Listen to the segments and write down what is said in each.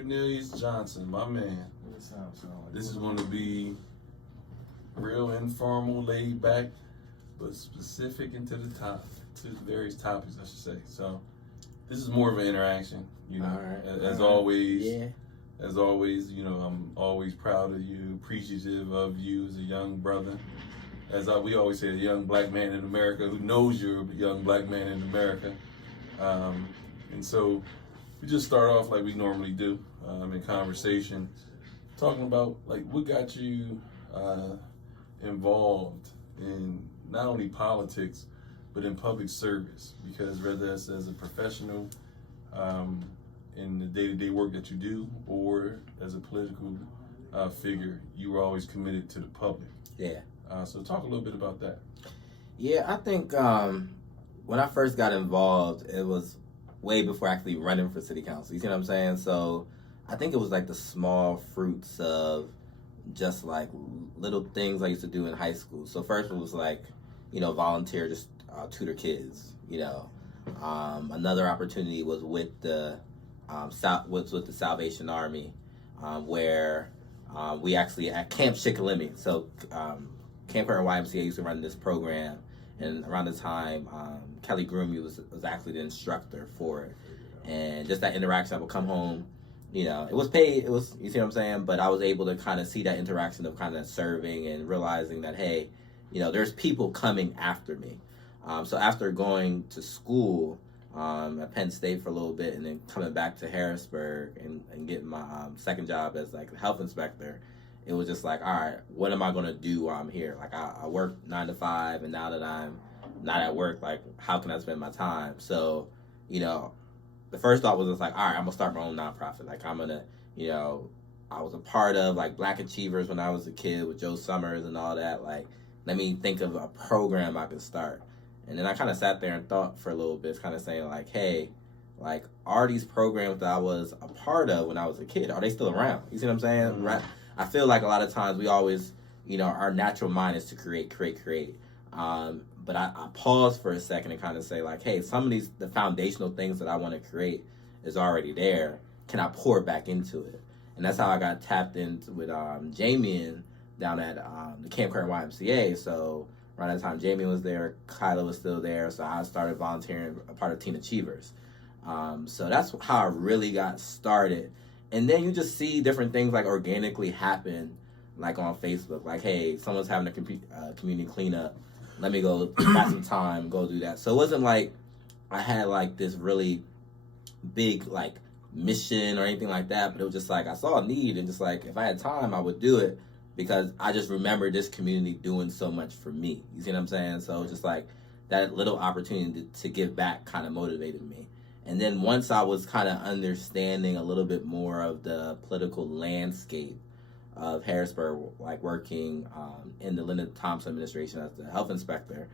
Cornelius Johnson, my man. This is going to be real informal, laid back, but specific into the various topics, I should say. So this is more of an interaction, you know. All right. As always. Yeah. As always, you know, I'm always proud of you, appreciative of you as a young brother. We always say, a young black man in America who knows you're a young black man in America. And so we just start off like we normally do in conversation, talking about like what got you involved in not only politics, but in public service. Because whether that's as a professional, in the day-to-day work that you do, or as a political figure, you were always committed to the public. Yeah. So talk a little bit about that. Yeah, I think when I first got involved, it was way before actually running for city council. You see what I'm saying? So I think it was like the small fruits of just like little things I used to do in high school. So first it was like, you know, volunteer, just tutor kids, you know. Another opportunity was with the with the Salvation Army, where we actually at Camp Shikellamy. So Camp Curtin YMCA used to run this program, and around the time Kelly Groomey was actually the instructor for it. And just that interaction, I would come home, you know, it was paid, you see what I'm saying? But I was able to kind of see that interaction of kind of serving and realizing that, hey, you know, there's people coming after me. So after going to school at Penn State for a little bit and then coming back to Harrisburg and getting my second job as like a health inspector, it was just like, all right, what am I going to do while I'm here? Like I work 9 to 5, and now that I'm not at work, like how can I spend my time? So, you know, the first thought was just like, all right, I'm going to start my own nonprofit. Like I'm going to, you know, I was a part of like Black Achievers when I was a kid with Joe Summers and all that. Like, let me think of a program I could start. And then I kind of sat there and thought for a little bit, kind of saying like, hey, like, are these programs that I was a part of when I was a kid, are they still around? You see what I'm saying? Mm-hmm. Right? I feel like a lot of times we always, you know, our natural mind is to create. But I pause for a second and kind of say like, hey, some of the foundational things that I want to create is already there. Can I pour back into it? And that's how I got tapped into with Jamie down at the Camp Curtin YMCA. So around that time, Jamie was there, Kyla was still there, so I started volunteering, a part of Teen Achievers. So that's how I really got started. And then you just see different things like organically happen, like on Facebook. Like, hey, someone's having a community cleanup. Let me go, got some time, go do that. So it wasn't like I had like this really big like mission or anything like that, but it was just like I saw a need, and just like if I had time, I would do it. Because I just remember this community doing so much for me. You see what I'm saying? So just like that little opportunity to give back kind of motivated me. And then once I was kind of understanding a little bit more of the political landscape of Harrisburg, like working in the Lyndon Thompson administration as the health inspector,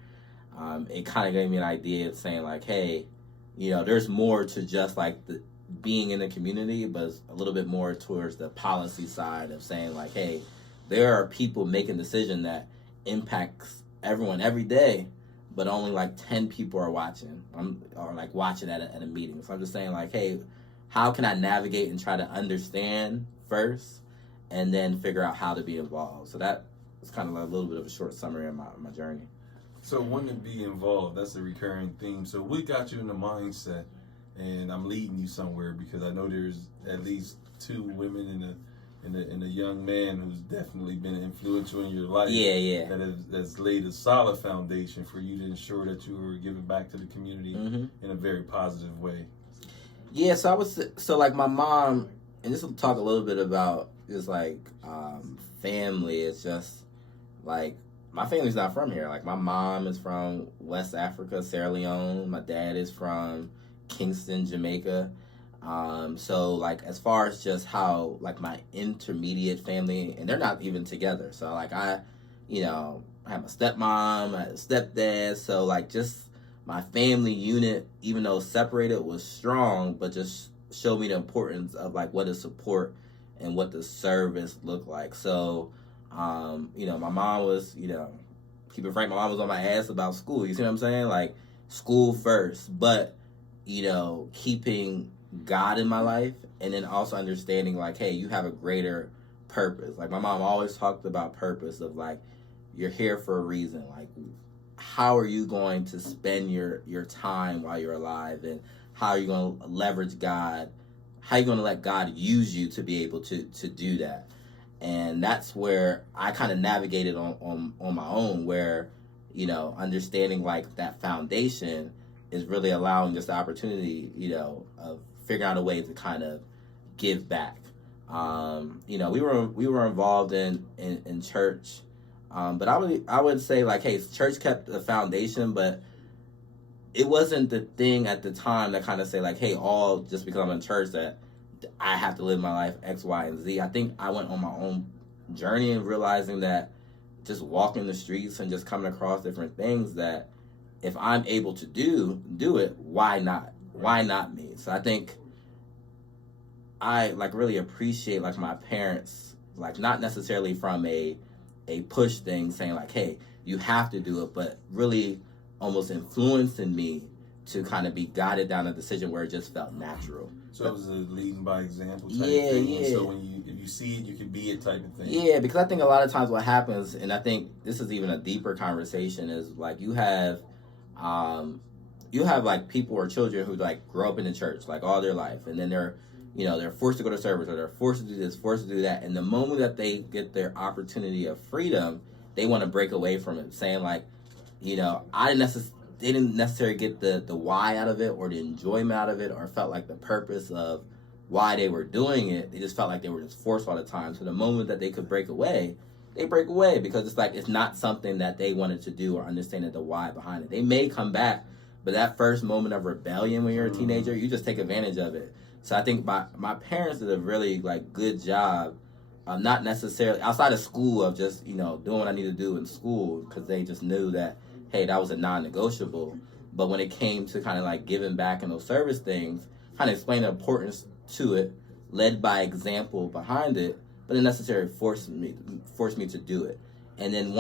it kind of gave me an idea of saying like, hey, you know, there's more to just like the being in the community, but it's a little bit more towards the policy side of saying like, hey, there are people making decisions that impacts everyone every day, but only like 10 people are watching, or like watching at a meeting. So I'm just saying like, hey, how can I navigate and try to understand first, and then figure out how to be involved? So that was kind of like a little bit of a short summary of my journey. So wanting to be involved, that's a recurring theme. So what got you in the mindset? And I'm leading you somewhere because I know there's at least 2 women and a young man who's definitely been influential in your life. Yeah. That's laid a solid foundation for you to ensure that you were giving back to the community in a very positive way. Yeah, so like my mom, and this will talk a little bit about just like family. It's just like my family's not from here. Like my mom is from West Africa, Sierra Leone. My dad is from Kingston, Jamaica. So like as far as just how like my intermediate family, and they're not even together. So like I have my stepmom, I had a stepdad. So like just my family unit, even though separated, was strong, but just showed me the importance of like what is support and what the service looked like. So, my mom was, keep it frank, my mom was on my ass about school. You see what I'm saying? Like school first, but, keeping God in my life and then also understanding like, hey, you have a greater purpose. Like my mom always talked about purpose of like, you're here for a reason. Like, how are you going to spend your time while you're alive, and how are you going to leverage God? How are you going to let God use you to be able to do that? And that's where I kind of navigated on my own, where, you know, understanding like that foundation is really allowing us the opportunity, you know, of figuring out a way to kind of give back. You know, we were involved in church, but I would say like, hey, church kept the foundation, but it wasn't the thing at the time that kind of say like, hey, all just because I'm in church that I have to live my life X, Y, and Z. I think I went on my own journey and realizing that just walking the streets and just coming across different things, that if I'm able to do it, why not? Why not me? So I think I like really appreciate like my parents, like not necessarily from a push thing saying like, hey, you have to do it, but really almost influencing me to kind of be guided down a decision where it just felt natural. So it was a leading by example type Yeah, thing. yeah. And so if you see it, you can be it type of thing. Yeah, because I think a lot of times what happens, and I think this is even a deeper conversation, is like you have like people or children who like grow up in the church like all their life, and then they're forced to go to service, or they're forced to do this, forced to do that, and the moment that they get their opportunity of freedom, they want to break away from it, saying like, you know, they didn't necessarily get the why out of it, or the enjoyment out of it, or felt like the purpose of why they were doing it. They just felt like they were just forced all the time. So the moment that they could break away, they break away, because it's like it's not something that they wanted to do or understanding the why behind it. They may come back, but that first moment of rebellion when you're a teenager, you just take advantage of it. So I think my parents did a really like good job, not necessarily outside of school, of just, you know, doing what I need to do in school, because they just knew that, hey, that was a non-negotiable. But when it came to kind of like giving back and those service things, kind of explain the importance to it, led by example behind it, but it necessarily forced me to do it. And then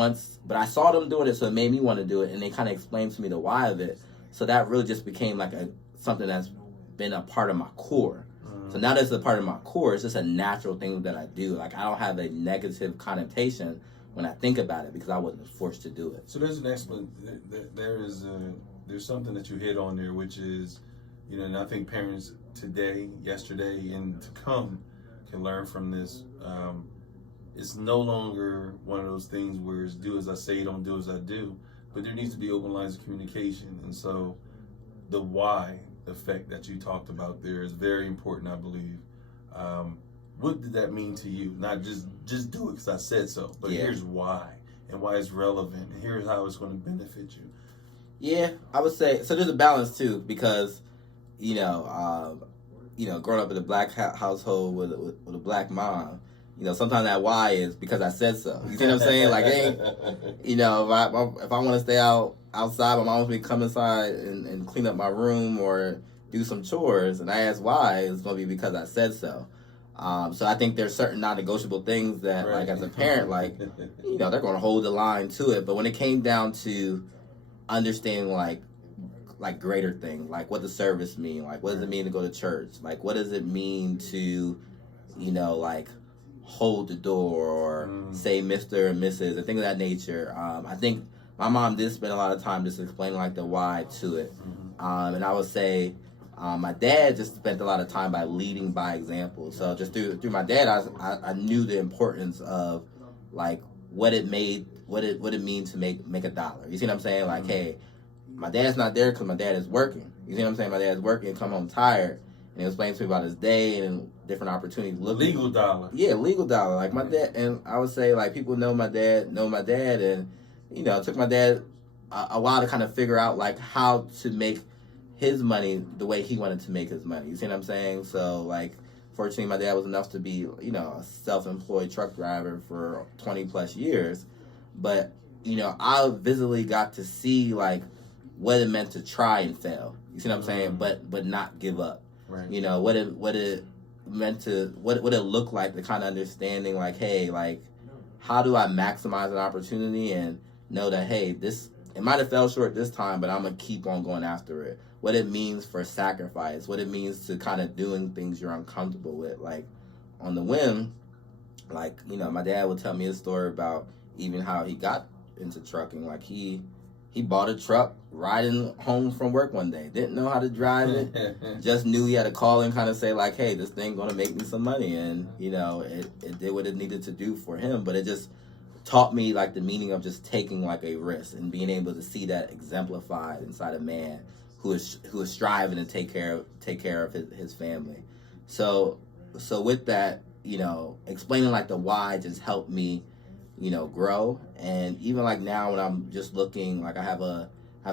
but I saw them doing it, so it made me want to do it, and they kind of explained to me the why of it. So that really just became like something that's been a part of my core. So now that it's a part of my core, it's just a natural thing that I do. Like I don't have a negative connotation when I think about it, because I wasn't forced to do it. So there's an excellent, there's something that you hit on there, which is, you know, and I think parents today, yesterday, and to come can learn from this. It's no longer one of those things where it's do as I say, don't do as I do, but there needs to be open lines of communication. And so the why effect that you talked about there is very important, I believe. What did that mean to you? Not just do it because I said so, but here's why, and why it's relevant, and here's how it's going to benefit you. Yeah, I would say, so there's a balance too, because, you know, growing up in a black household with a black mom, you know, sometimes that why is because I said so. You see what I'm saying? Like, ain't, you know, if I want to stay outside, my mom wants me to come inside and clean up my room or do some chores, and I ask why, it's going to be because I said so. So I think there's certain non-negotiable things that, like, as a parent, like, you know, they're going to hold the line to it. But when it came down to understanding, like greater things, like what does service mean? Like, what does it mean to go to church? Like, what does it mean to, you know, like, hold the door or say Mr. and Mrs. and things of that nature? I think my mom did spend a lot of time just explaining, like, the why to it. And I would say, my dad just spent a lot of time by leading by example. So just through my dad, I knew the importance of, like, what it mean to make a dollar. You see what I'm saying? Like, hey, my dad's not there because my dad is working. You see what I'm saying? My dad's working, come home tired, and he explains to me about his day and different opportunities. Legal dollar. Yeah, legal dollar. Like my dad, and I would say, like, people know my dad, and, you know, it took my dad a while to kind of figure out, like, how to make his money the way he wanted to make his money. You see what I'm saying? So, like, fortunately, my dad was enough to be, you know, a self-employed truck driver for 20 plus years. But, you know, I visibly got to see, like, what it meant to try and fail. You see what I'm saying? But not give up. Right. You know, what it meant to, what it looked like, the kind of understanding, like, hey, like, how do I maximize an opportunity and know that, hey, this it might have fell short this time, but I'm going to keep on going after it. What it means for sacrifice, what it means to kind of doing things you're uncomfortable with. Like, on the whim, like, you know, my dad would tell me a story about even how he got into trucking. Like, he bought a truck riding home from work one day. Didn't know how to drive it. Just knew he had to call and kind of say, like, hey, this thing going to make me some money. And, you know, it did what it needed to do for him. But it just taught me, like, the meaning of just taking, like, a risk and being able to see that exemplified inside a man who is striving to take care of his family. So with that, you know, explaining, like, the why just helped me, you know, grow. And even like now when I'm just looking, like I have a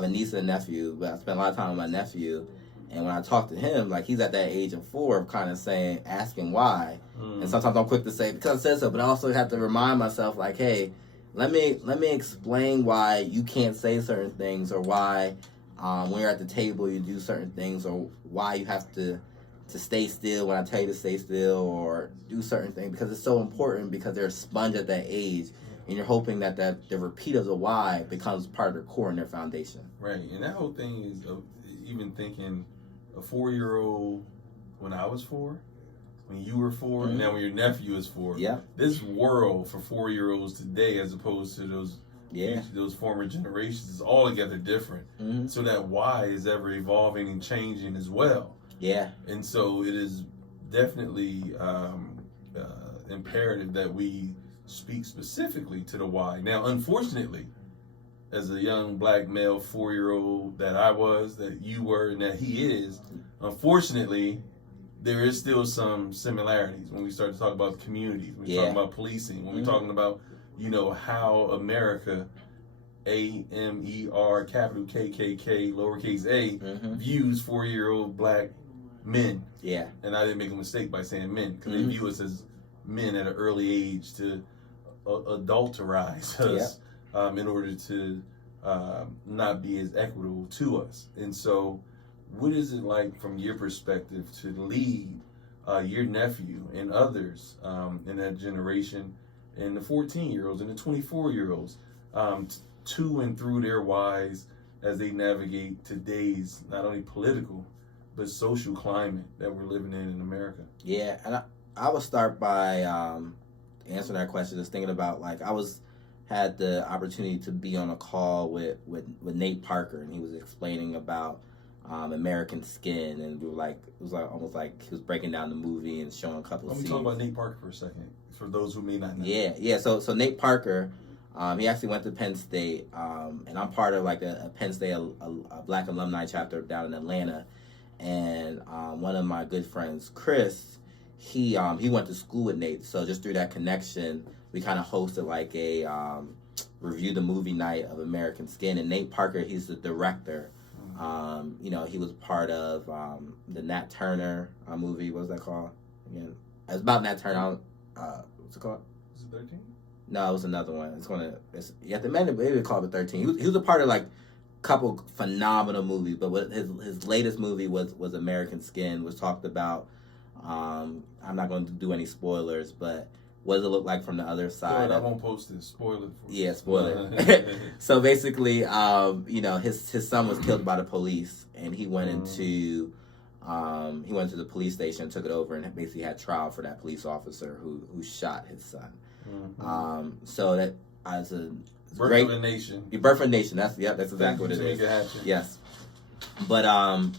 niece and a nephew, but I spend a lot of time with my nephew, and when I talk to him, like he's at that age of 4 of kind of asking why. And sometimes I'm quick to say because I said so, but I also have to remind myself, like, hey, let me explain why you can't say certain things, or why when you're at the table you do certain things, or why you have to stay still when I tell you to stay still, or do certain things, because it's so important, because they're a sponge at that age, and you're hoping that the repeat of the why becomes part of their core and their foundation. Right, and that whole thing is even thinking a 4-year-old when I was 4, when you were 4, and now when your nephew is 4. Yeah. This world for 4-year-olds today, as opposed to those former generations, is altogether different. So that why is ever evolving and changing as well. Yeah. And so it is definitely imperative that we speak specifically to the why. Now, unfortunately, as a young black male 4-year-old that I was, that you were, and that he is, unfortunately, there is still some similarities when we start to talk about communities, when we're talking about policing, when we're talking about, you know, how America, AMER, capital KKK, lowercase a, views 4-year-old black men. Yeah. And I didn't make a mistake by saying men, because they view us as men at an early age to adulterize us in order to not be as equitable to us. And so what is it like from your perspective to lead your nephew and others in that generation, and the 14-year-olds and the 24-year-olds to and through their whys as they navigate today's not only political but social climate that we're living in America? Yeah, and I would start by answering that question, just thinking about, like, had the opportunity to be on a call with Nate Parker, and he was explaining about American Skin, and we were like, it was like almost like he was breaking down the movie and showing a couple of scenes. Let me talk about Nate Parker for a second, for those who may not know. Yeah. So Nate Parker, he actually went to Penn State, and I'm part of like a Penn State, a Black alumni chapter down in Atlanta. And one of my good friends, Chris, he went to school with Nate. So just through that connection, we kind of hosted like a review the movie night of American Skin. And Nate Parker, he's the director. You know, he was part of the Nat Turner movie. What was that called? Again, it's about Nat Turner. What's it called? Is it 13? No, it was another one. You have to maybe call it 13. He was a part of like couple phenomenal movies, but what his latest movie was American Skin, which talked about I'm not going to do any spoilers, but what does it look like from the other side? I won't post this. Spoiler. Yeah, spoiler. So basically, you know, his son was killed by the police, and he went into the police station, took it over, and basically had trial for that police officer who shot his son. So that as a Birth of a Nation. Birth of a Nation. That's exactly what it is. Yes. But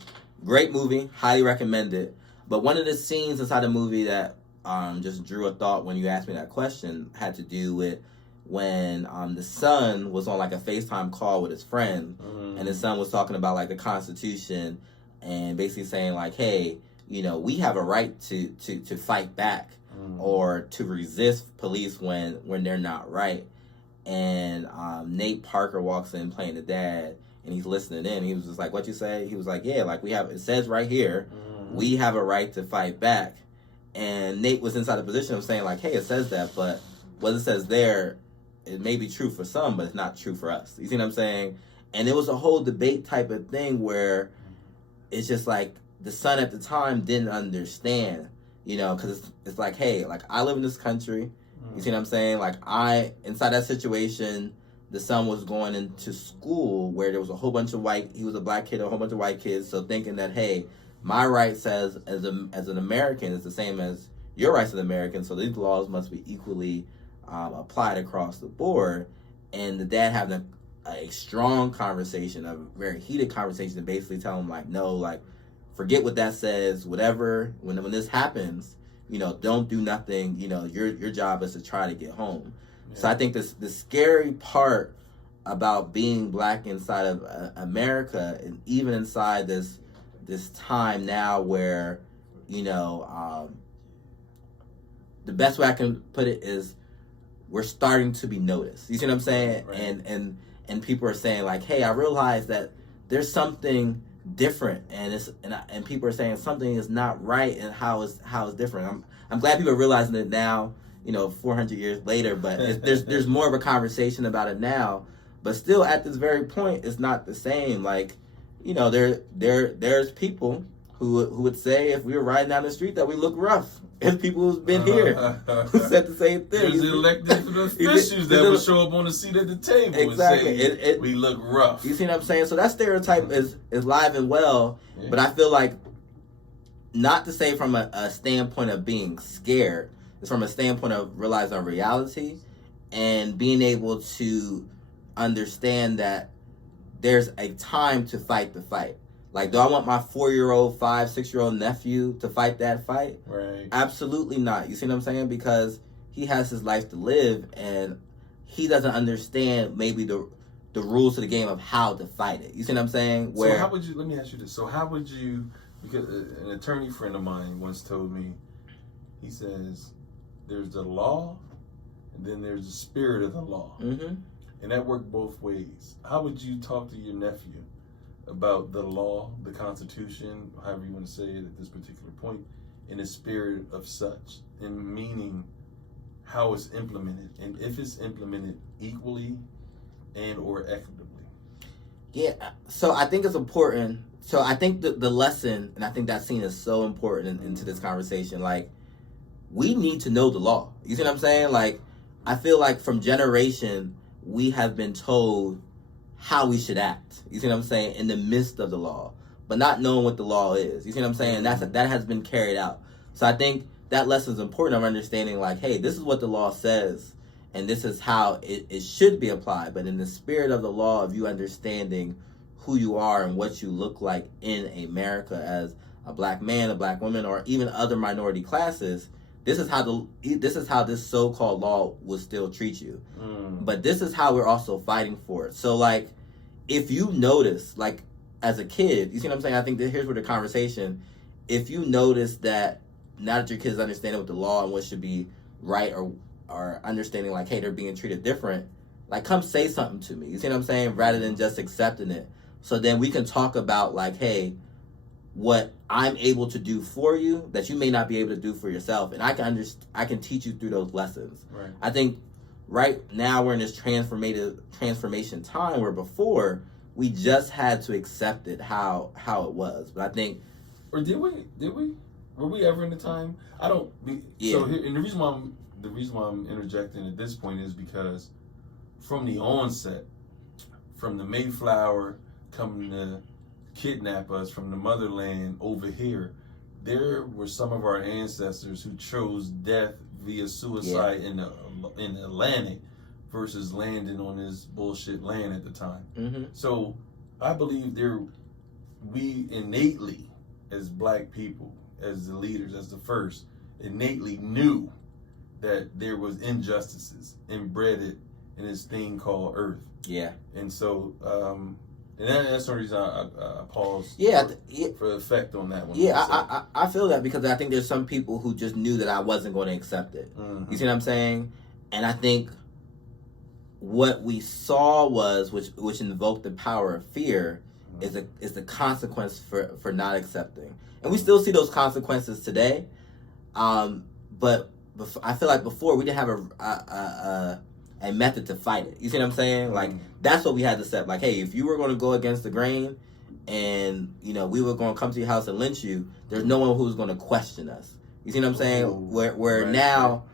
great movie. Highly recommend it. But one of the scenes inside the movie that just drew a thought when you asked me that question had to do with when the son was on like a FaceTime call with his friend, and his son was talking about like the Constitution and basically saying like, hey, you know, we have a right to fight back or to resist police when they're not right. And Nate Parker walks in playing the dad, and he's listening in. He was just like, what you say? He was like, yeah, like it says right here, we have a right to fight back. And Nate was inside the position of saying like, hey, it says that, but what it says there, it may be true for some, but it's not true for us. You see what I'm saying? And it was a whole debate type of thing where it's just like the son at the time didn't understand, you know, because it's like, hey, like I live in this country. You see what I'm saying? Like inside that situation, the son was going into school where there was a whole bunch of he was a black kid, a whole bunch of white kids, so thinking that, hey, my rights as an American is the same as your rights as an American, so these laws must be equally applied across the board. And the dad having a strong conversation, a very heated conversation, to basically tell him, like, no, like, forget what that says, whatever, when this happens, don't do nothing, your job is to try to get home. Yeah. So I think the scary part about being black inside of America, and even inside this time now where, the best way I can put it is we're starting to be noticed. You see what I'm saying? Right. And people are saying, like, hey, I realize that there's something different, and people are saying something is not right and how it's different. I'm glad people are realizing it now, 400 years later, but there's more of a conversation about it now. But still, at this very point, it's not the same. Like, there's people who would say if we were riding down the street that we look rough. If people who's been here who said the same thing. There's elected officials that will show up on the seat at the table exactly. and say, we look rough. You see what I'm saying? So that stereotype is live and well, yeah. But I feel like, not to say from a standpoint of being scared, it's from a standpoint of realizing our reality and being able to understand that there's a time to fight the fight. Like, do I want my 4-year-old, 5, 6-year-old nephew to fight that fight? Right. Absolutely not. You see what I'm saying? Because he has his life to live, and he doesn't understand maybe the rules of the game of how to fight it. You see what I'm saying? So how would you, let me ask you this. So how would you, because an attorney friend of mine once told me, he says, there's the law, and then there's the spirit of the law. Mm-hmm. And that worked both ways. How would you talk to your nephew about the law, the Constitution, however you want to say it at this particular point, in the spirit of such, in meaning how it's implemented, and if it's implemented equally and or equitably? Yeah, so I think it's important. So I think the lesson, and I think that scene is so important into this conversation, like, we need to know the law. You see what I'm saying? Like, I feel like from generation, we have been told how we should act. You see what I'm saying? In the midst of the law, but not knowing what the law is. You see what I'm saying? That has been carried out. So I think that lesson is important of understanding, like, hey, this is what the law says, and this is how it should be applied. But in the spirit of the law, of you understanding who you are and what you look like in America as a black man, a black woman, or even other minority classes, this is how this so-called law will still treat you. But this is how we're also fighting for it. So, like, if you notice, like, as a kid, you see what I'm saying? I think that here's where the conversation, if you notice that now that your kids understand what the law and what should be right, or understanding, like, hey, they're being treated different, like, come say something to me. You see what I'm saying? Rather than just accepting it. So then we can talk about, like, hey, what I'm able to do for you that you may not be able to do for yourself, and I can teach you through those lessons. Right. I think right now we're in this transformation time where before we just had to accept it how it was. But I think, or did we? Were we ever in the time? I don't. Yeah. So here, and the reason why I'm interjecting at this point is because from the onset, from the Mayflower coming to kidnap us from the motherland over here, there were some of our ancestors who chose death via suicide in the Atlantic versus landing on this bullshit land at the time. Mm-hmm. So I believe we innately, as black people, as the leaders, as the first, innately knew that there was injustices embedded in this thing called Earth. Yeah. And so, and that's the reason I paused for effect on that one. Yeah, I feel that because I think there's some people who just knew that I wasn't going to accept it. Mm-hmm. You see what I'm saying? And I think what we saw was, which invoked the power of fear, is the consequence for not accepting. And we still see those consequences today. But I feel like before we didn't have a method to fight it. You see what I'm saying? Like, that's what we had to set. Like, hey, if you were going to go against the grain and, we were going to come to your house and lynch you, there's no one who's going to question us. You see what I'm saying? Where now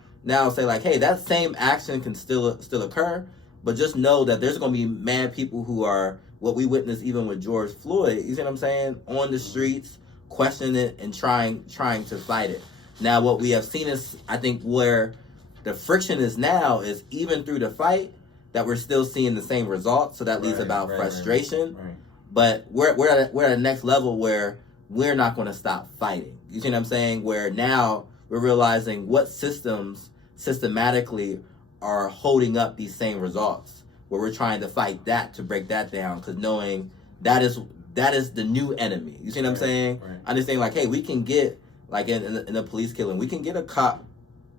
say, like, hey, that same action can still occur, but just know that there's going to be mad people who are what we witnessed even with George Floyd. You see what I'm saying? On the streets, questioning it and trying to fight it. Now, what we have seen is, I think, where the friction is now is even through the fight that we're still seeing the same results. So that leaves about frustration. Right. But we're at a next level where we're not going to stop fighting. You see what I'm saying? Where now we're realizing what systems systematically are holding up these same results, where we're trying to fight that to break that down, because knowing that is the new enemy. You see what I'm saying? Right. Understanding, like, hey, we can get, like in a police killing, we can get a cop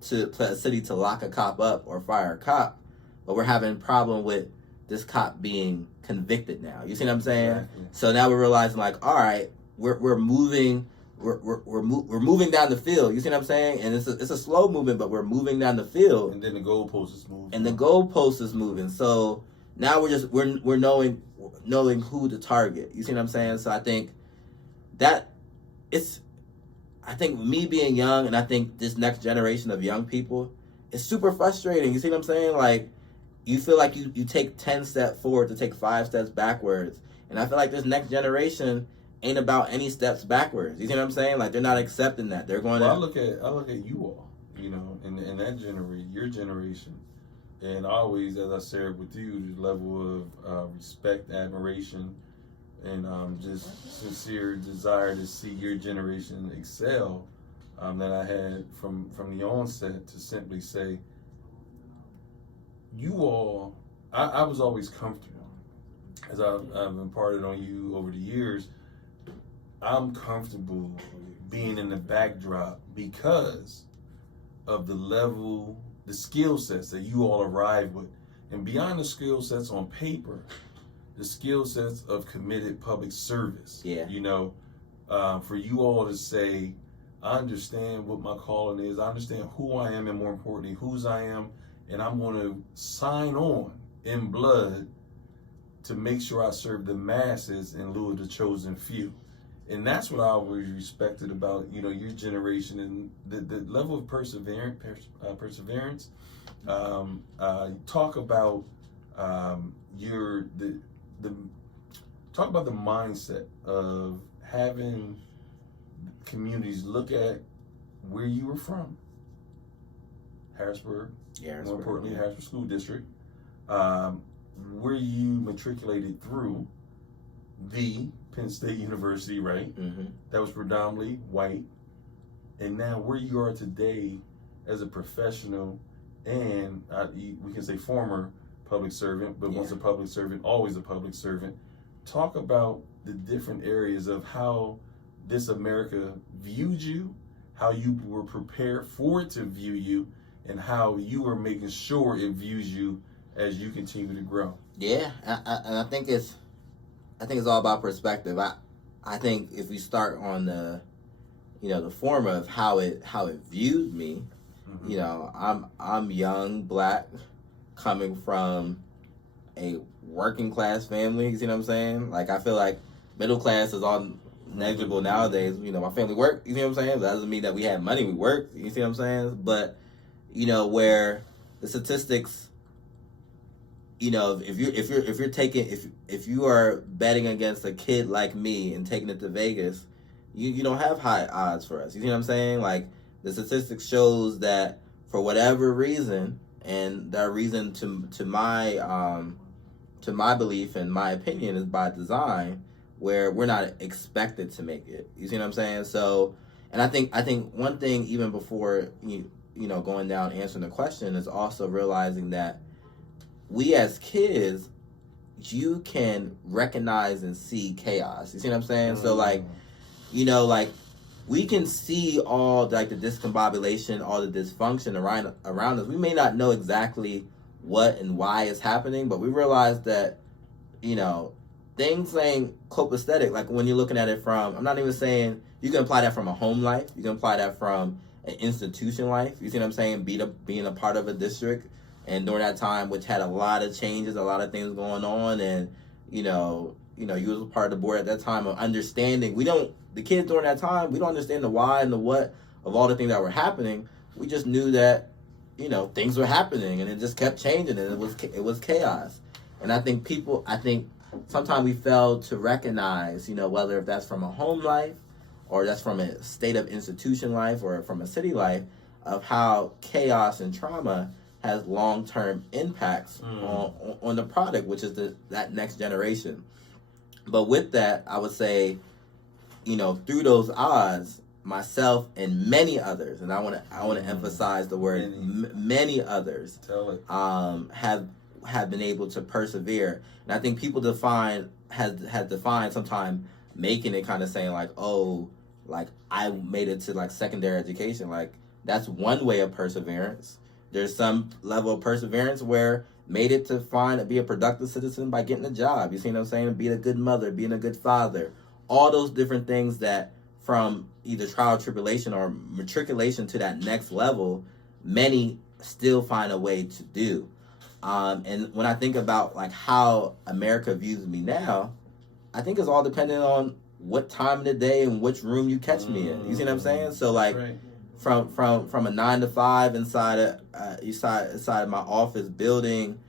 to a city to lock a cop up or fire a cop, but we're having a problem with this cop being convicted now. You see what I'm saying? Exactly. So now we're realizing, like, all right, we're moving. We're moving down the field. You see what I'm saying? And it's a slow movement, but we're moving down the field. And then the goalpost is moving. And the goalpost is moving. So now we're knowing who to target. You see what I'm saying? So I think me being young, and I think this next generation of young people, it's super frustrating. You see what I'm saying? Like, you feel like you take 10 steps forward to take 5 steps backwards. And I feel like this next generation ain't about any steps backwards. You see what I'm saying? Like, they're not accepting that. They're going. Well, I look at you all, you know, in that generation, your generation, and always, as I shared with you, the level of respect, admiration, and just sincere desire to see your generation excel that I had from the onset, to simply say, you all, I was always comfortable, as I've imparted on you over the years. I'm comfortable being in the backdrop because of the level, the skill sets that you all arrive with. And beyond the skill sets on paper, the skill sets of committed public service. Yeah. You know, for you all to say, I understand what my calling is, I understand who I am, and more importantly, whose I am, and I'm going to sign on in blood to make sure I serve the masses in lieu of the chosen few. And that's what I always respected about, you know, your generation, and the level of perseverance. Talk about talk about the mindset of having communities look at where you were from, Harrisburg, more importantly, Harrisburg School District, where you matriculated through the Penn State University, right? Mm-hmm. That was predominantly white. And now where you are today as a professional, and we can say former public servant, but once a public servant, always a public servant. Talk about the different areas of how this America viewed you, how you were prepared for it to view you, and how you were making sure it views you as you continue to grow. Yeah, and I think it's all about perspective. I think if we start on the former of how it viewed me, mm-hmm. You know, I'm young, black, coming from a working class family. You see what I'm saying? Like, I feel like middle class is all negligible nowadays. You know, my family worked. You see what I'm saying? That doesn't mean that we had money. We worked. You see what I'm saying? But, you know, where the statistics, you know, if you are betting against a kid like me and taking it to Vegas, you don't have high odds for us. You see what I'm saying? Like, the statistics shows that for whatever reason, and that reason to my belief and my opinion is by design, where we're not expected to make it. You see what I'm saying? So, and I think one thing, even before you know going down answering the question, is also realizing that we as kids, you can recognize and see chaos. You see what I'm saying? Mm-hmm. So, like, you know, like, we can see all, like, the discombobulation, all the dysfunction around us. We may not know exactly what and why it's happening, but we realize that, you know, things ain't copacetic. Like, when you're looking at it from, I'm not even saying, you can apply that from a home life. You can apply that from an institution life. You see what I'm saying? Being a part of a district. And during that time, which had a lot of changes, a lot of things going on, and you was a part of the board at that time of understanding. The kids during that time, we don't understand the why and the what of all the things that were happening. We just knew that, things were happening and it just kept changing and it was chaos. And I think sometimes we fail to recognize, whether if that's from a home life or that's from a state of institution life or from a city life, of how chaos and trauma has long-term impacts on the product, which is that next generation. But with that, I would say, through those odds, myself and many others, and I want to emphasize the word many others, have been able to persevere. And I think people had defined sometime making it kind of saying like, oh, like I made it to like secondary education. Like that's one way of perseverance. There's some level of perseverance where made it to be a productive citizen by getting a job. You see what I'm saying? Being a good mother, being a good father, all those different things that from either trial, tribulation, or matriculation to that next level, many still find a way to do. And when I think about like how America views me now, I think it's all dependent on what time of the day and which room you catch me in. You see what I'm saying? So like from a 9 to 5 inside my office building,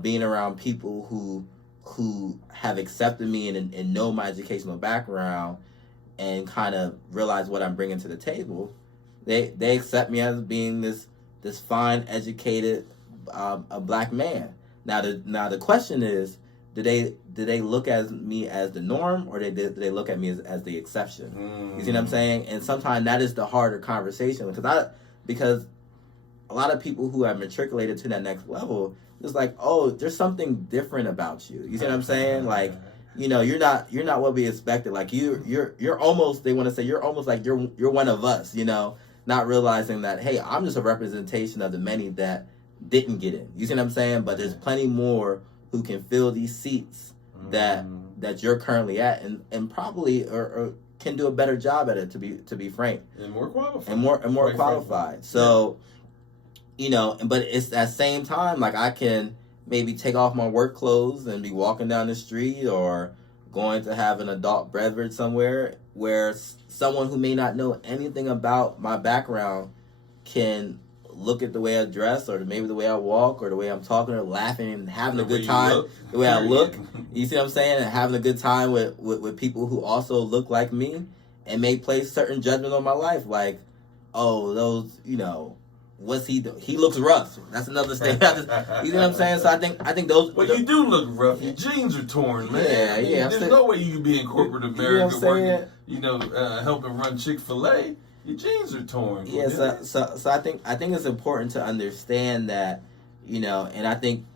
being around people who have accepted me and know my educational background and kind of realize what I'm bringing to the table, they accept me as being this fine, educated, a black man. Now the question is, do they look at me as the norm, or do they look at me as the exception? You see what I'm saying? And sometimes that is the harder conversation because a lot of people who have matriculated to that next level, it's like, oh, there's something different about you. You see what I'm saying? Like, you're not what we expected. Like you're almost, they want to say you're almost like you're one of us. Not realizing that, hey, I'm just a representation of the many that didn't get in. You see what I'm saying? But there's plenty more who can fill these seats that you're currently at, and probably or can do a better job at it, to be frank, and more qualified, and more qualified. So, but it's at the same time, like I can maybe take off my work clothes and be walking down the street or going to have an adult beverage somewhere where someone who may not know anything about my background can look at the way I dress, or maybe the way I walk, or the way I'm talking, or laughing and having a good time, the way I look. You see what I'm saying? And having a good time with people who also look like me, and may place certain judgment on my life, like, oh, those, what's he doing? He looks rough. That's another thing. You see what I'm saying? So I think those. Well, you do look rough. Your jeans are torn, man. Yeah. There's no way you can be in corporate America working, helping run Chick-fil-A. Your jeans are torn. Yeah, so I think it's important to understand that, and I think,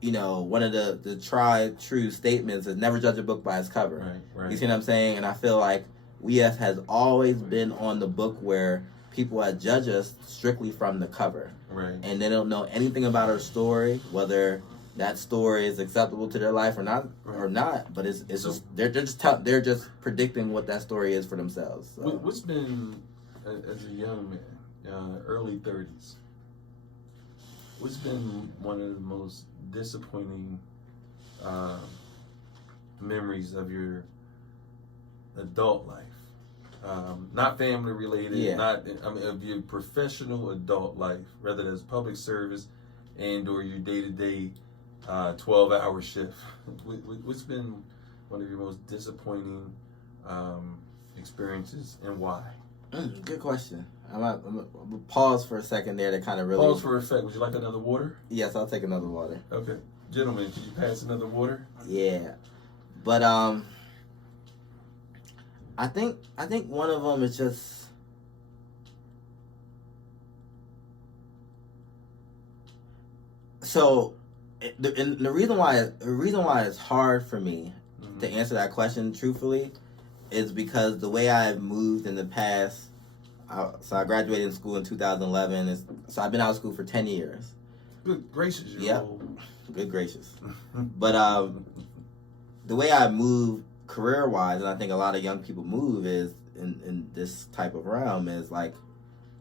one of the tried true statements is never judge a book by its cover. Right. You see what I'm saying? And I feel like has always been on the book where people have judged us strictly from the cover. Right. And they don't know anything about our story, whether that story is acceptable to their life or not, but it's so, just they're just predicting what that story is for themselves. So. What's been, as a young man, early 30s, what's been one of the most disappointing memories of your adult life? Not family related, of your professional adult life, whether that's public service and or your day-to-day 12-hour shift. What's been one of your most disappointing experiences, and why? Good question. I'm gonna pause for a second there to kind of really... Pause for a second. Would you like another water? Yes, I'll take another water. Okay. Gentlemen, could you pass another water? Yeah. But I think one of them is just... So... And the reason why it's hard for me to answer that question truthfully is because the way I've moved in the past. So I graduated in school in 2011. So I've been out of school for 10 years. Good gracious, yep. Good gracious. But the way I move career-wise, and I think a lot of young people move is in this type of realm, is like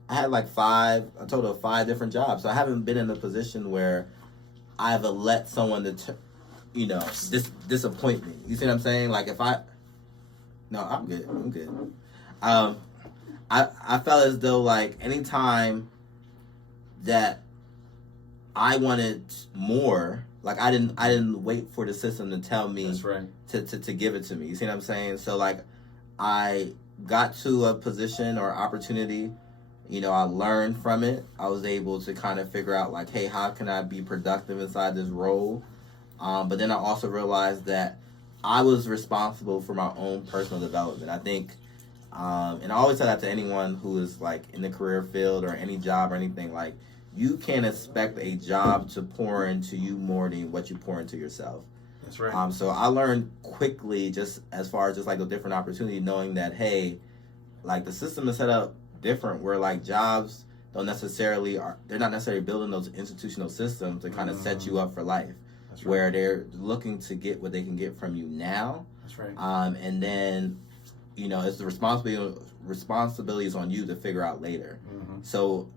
I had like a total of 5 different jobs. So I haven't been in a position where I've let someone disappoint me. You see what I'm saying? Like no, I'm good. I felt as though like anytime that I wanted more. Like I didn't wait for the system to tell me That's right. to give it to me. You see what I'm saying? So like I got to a position or opportunity, you know, I learned from it. I was able to kind of figure out like, hey, how can I be productive inside this role? But then I also realized that I was responsible for my own personal development. I think, and I always tell that to anyone who is like in the career field or any job or anything, like you can't expect a job to pour into you more than what you pour into yourself. That's right. So I learned quickly, just as far as just like the different opportunity, knowing that, hey, like the system is set up different where like jobs they're not necessarily building those institutional systems to kind of set you up for life. That's right. Where they're looking to get what they can get from you now. That's right. And then, you know, it's the responsibility is on you to figure out later. Mm-hmm. So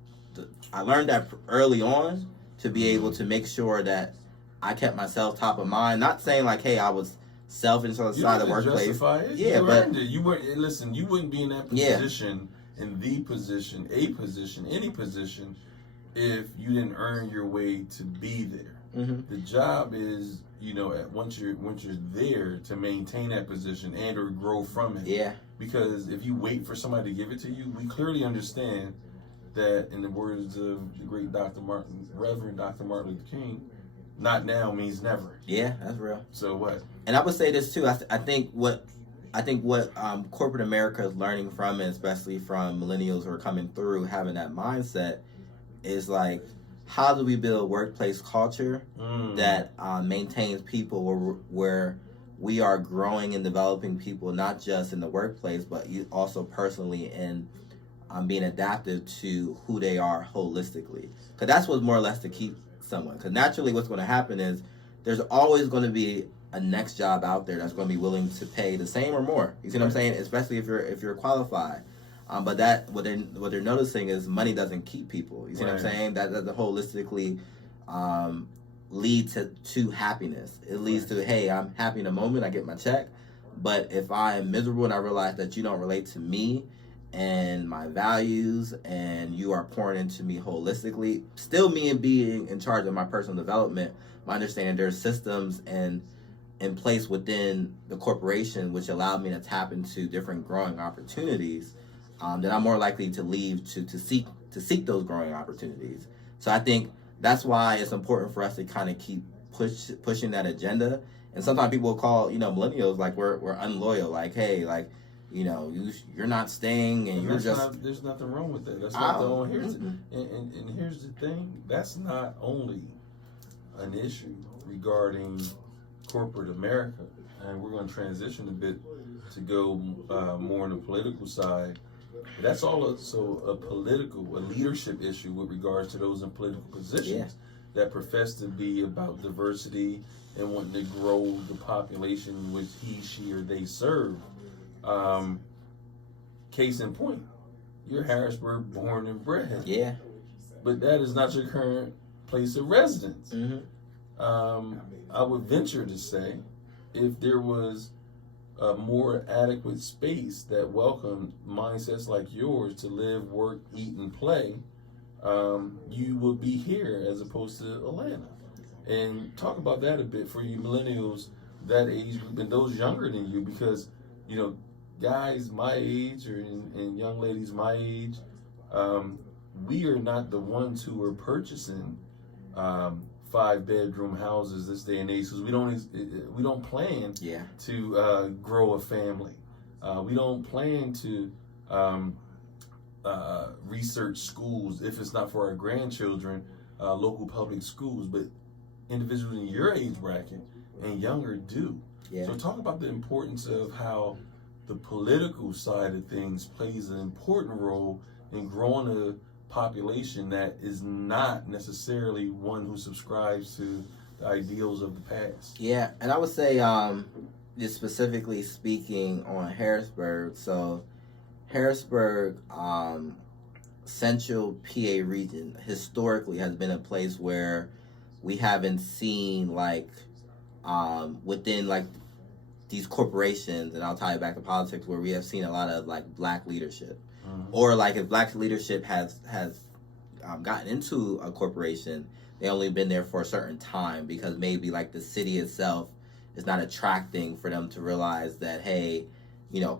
I learned that early on to be able to make sure that I kept myself top of mind. Not saying like, hey, I was selfish on the side of the workplace. Justify it. Yeah, you but earned it. You wouldn't be in that position, any position, if you didn't earn your way to be there. Mm-hmm. The job is, you know, once you're there to maintain that position and or grow from it. Yeah. Because if you wait for somebody to give it to you, we clearly understand that, in the words of the great Reverend Dr. Martin Luther King, not now means never. Yeah, that's real. So what? And I would say this too. I think what corporate America is learning from, and especially from millennials who are coming through having that mindset, is like, how do we build a workplace culture that maintains people where we are growing and developing people, not just in the workplace, but also personally and being adaptive to who they are holistically. Because that's what's more or less to keep someone. Because naturally what's going to happen is there's always going to be a next job out there that's going to be willing to pay the same or more. You see what I'm saying? Especially if you're qualified. But that what they're noticing is money doesn't keep people. You see what I'm saying? That doesn't holistically lead to happiness. It leads to, hey, I'm happy in a moment, I get my check. But if I am miserable and I realize that you don't relate to me and my values and you are pouring into me holistically, still me and being in charge of my personal development, my understanding there's systems and in place within the corporation which allow me to tap into different growing opportunities, then I'm more likely to leave to seek those growing opportunities. So I think that's why it's important for us to kind of keep pushing that agenda. And sometimes people will call, millennials like we're unloyal. Like, hey, like, you're not staying and you're just... There's nothing wrong with that. That's not the only... And here's the thing. That's not only an issue regarding corporate America. And we're going to transition a bit to go more on the political side. That's also a leadership issue with regards to those in political positions that profess to be about diversity and wanting to grow the population which he, she, or they serve. Case in point, you're Harrisburg born and bred. Yeah. But that is not your current place of residence. Mm-hmm. I would venture to say if there was a more adequate space that welcomed mindsets like yours to live, work, eat, and play, you would be here as opposed to Atlanta. And talk about that a bit for you millennials, that age group, and those younger than you, because, guys my age and young ladies my age, we are not the ones who are purchasing 5-bedroom houses this day and age, because we don't plan to grow a family. We don't plan to research schools if it's not for our grandchildren, local public schools, but individuals in your age bracket and younger do. Yeah. So talk about the importance of how the political side of things plays an important role in growing a population that is not necessarily one who subscribes to the ideals of the past. Yeah, and I would say, just specifically speaking on Harrisburg, so Harrisburg, Central PA region historically has been a place where we haven't seen within these corporations, and I'll tie it back to politics, where we have seen a lot of black leadership. Or if black leadership has gotten into a corporation, they only been there for a certain time because maybe like the city itself is not attracting for them to realize that, hey,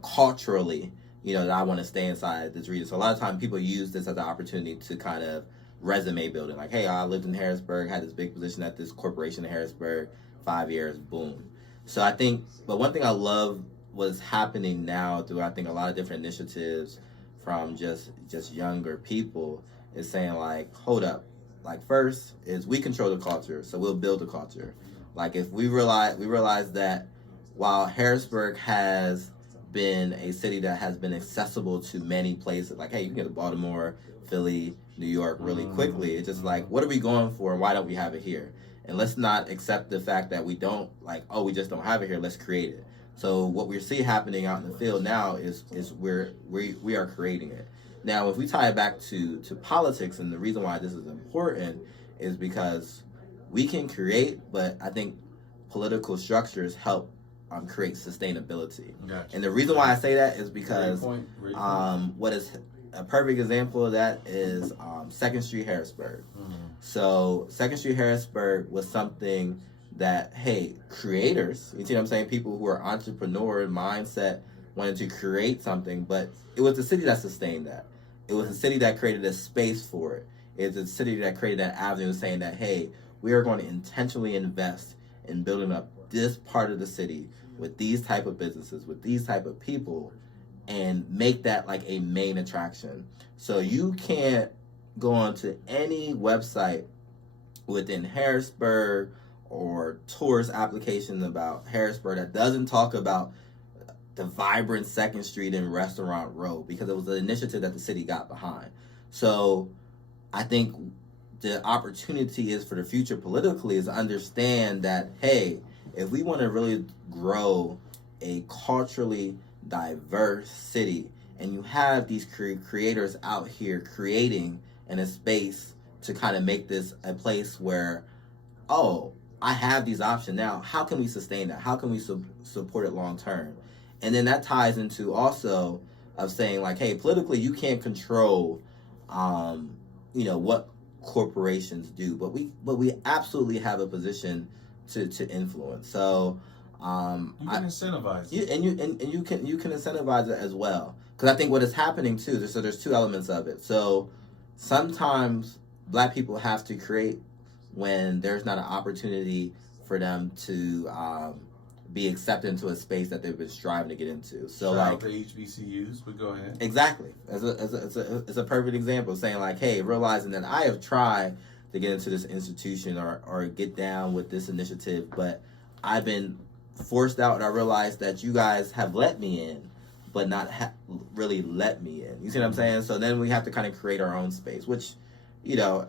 culturally, that I want to stay inside this region. So a lot of times people use this as an opportunity to kind of resume building. Like, hey, I lived in Harrisburg, had this big position at this corporation in Harrisburg, 5 years, boom. So I think, but one thing I love what's happening now through, I think, a lot of different initiatives from just younger people is saying, like, hold up. Like, first is we control the culture, so we'll build the culture. Like, if we realize that while Harrisburg has been a city that has been accessible to many places, like, hey, you can get to Baltimore, Philly, New York really quickly. It's just like, what are we going for and why don't we have it here? And let's not accept the fact that we don't, like, oh, we just don't have it here, let's create it. So what we see happening out in the field now is we are creating it. Now, if we tie it back to politics, and the reason why this is important is because we can create, but I think political structures help create sustainability. Gotcha. And the reason why I say that is because Great point. what is a perfect example of that is 2nd Street Harrisburg. Mm-hmm. So 2nd Street Harrisburg was something that, hey, creators, you see what I'm saying? People who are entrepreneur mindset wanted to create something, but it was the city that sustained that. It was the city that created a space for it. It's the city that created that avenue saying that, hey, we are going to intentionally invest in building up this part of the city with these type of businesses, with these type of people, and make that like a main attraction. So you can't go onto any website within Harrisburg or tourist applications about Harrisburg that doesn't talk about the vibrant 2nd Street and Restaurant Row, because it was an initiative that the city got behind. So I think the opportunity is for the future politically is to understand that, hey, if we want to really grow a culturally diverse city, and you have these creators out here creating in a space to kind of make this a place where, oh, I have these options now. How can we sustain that? How can we support it long term? And then that ties into also of saying, like, hey, politically you can't control, what corporations do, but we absolutely have a position to influence. So you can incentivize it. You can incentivize it as well, because I think what is happening too. There's two elements of it. So sometimes Black people have to create when there's not an opportunity for them to be accepted into a space that they've been striving to get into. So shout like out to HBCUs, but go ahead. Exactly. It's a perfect example of saying, like, hey, realizing that I have tried to get into this institution or get down with this initiative, but I've been forced out, and I realized that you guys have let me in, but not really let me in. You see what I'm saying? So then we have to kind of create our own space, which,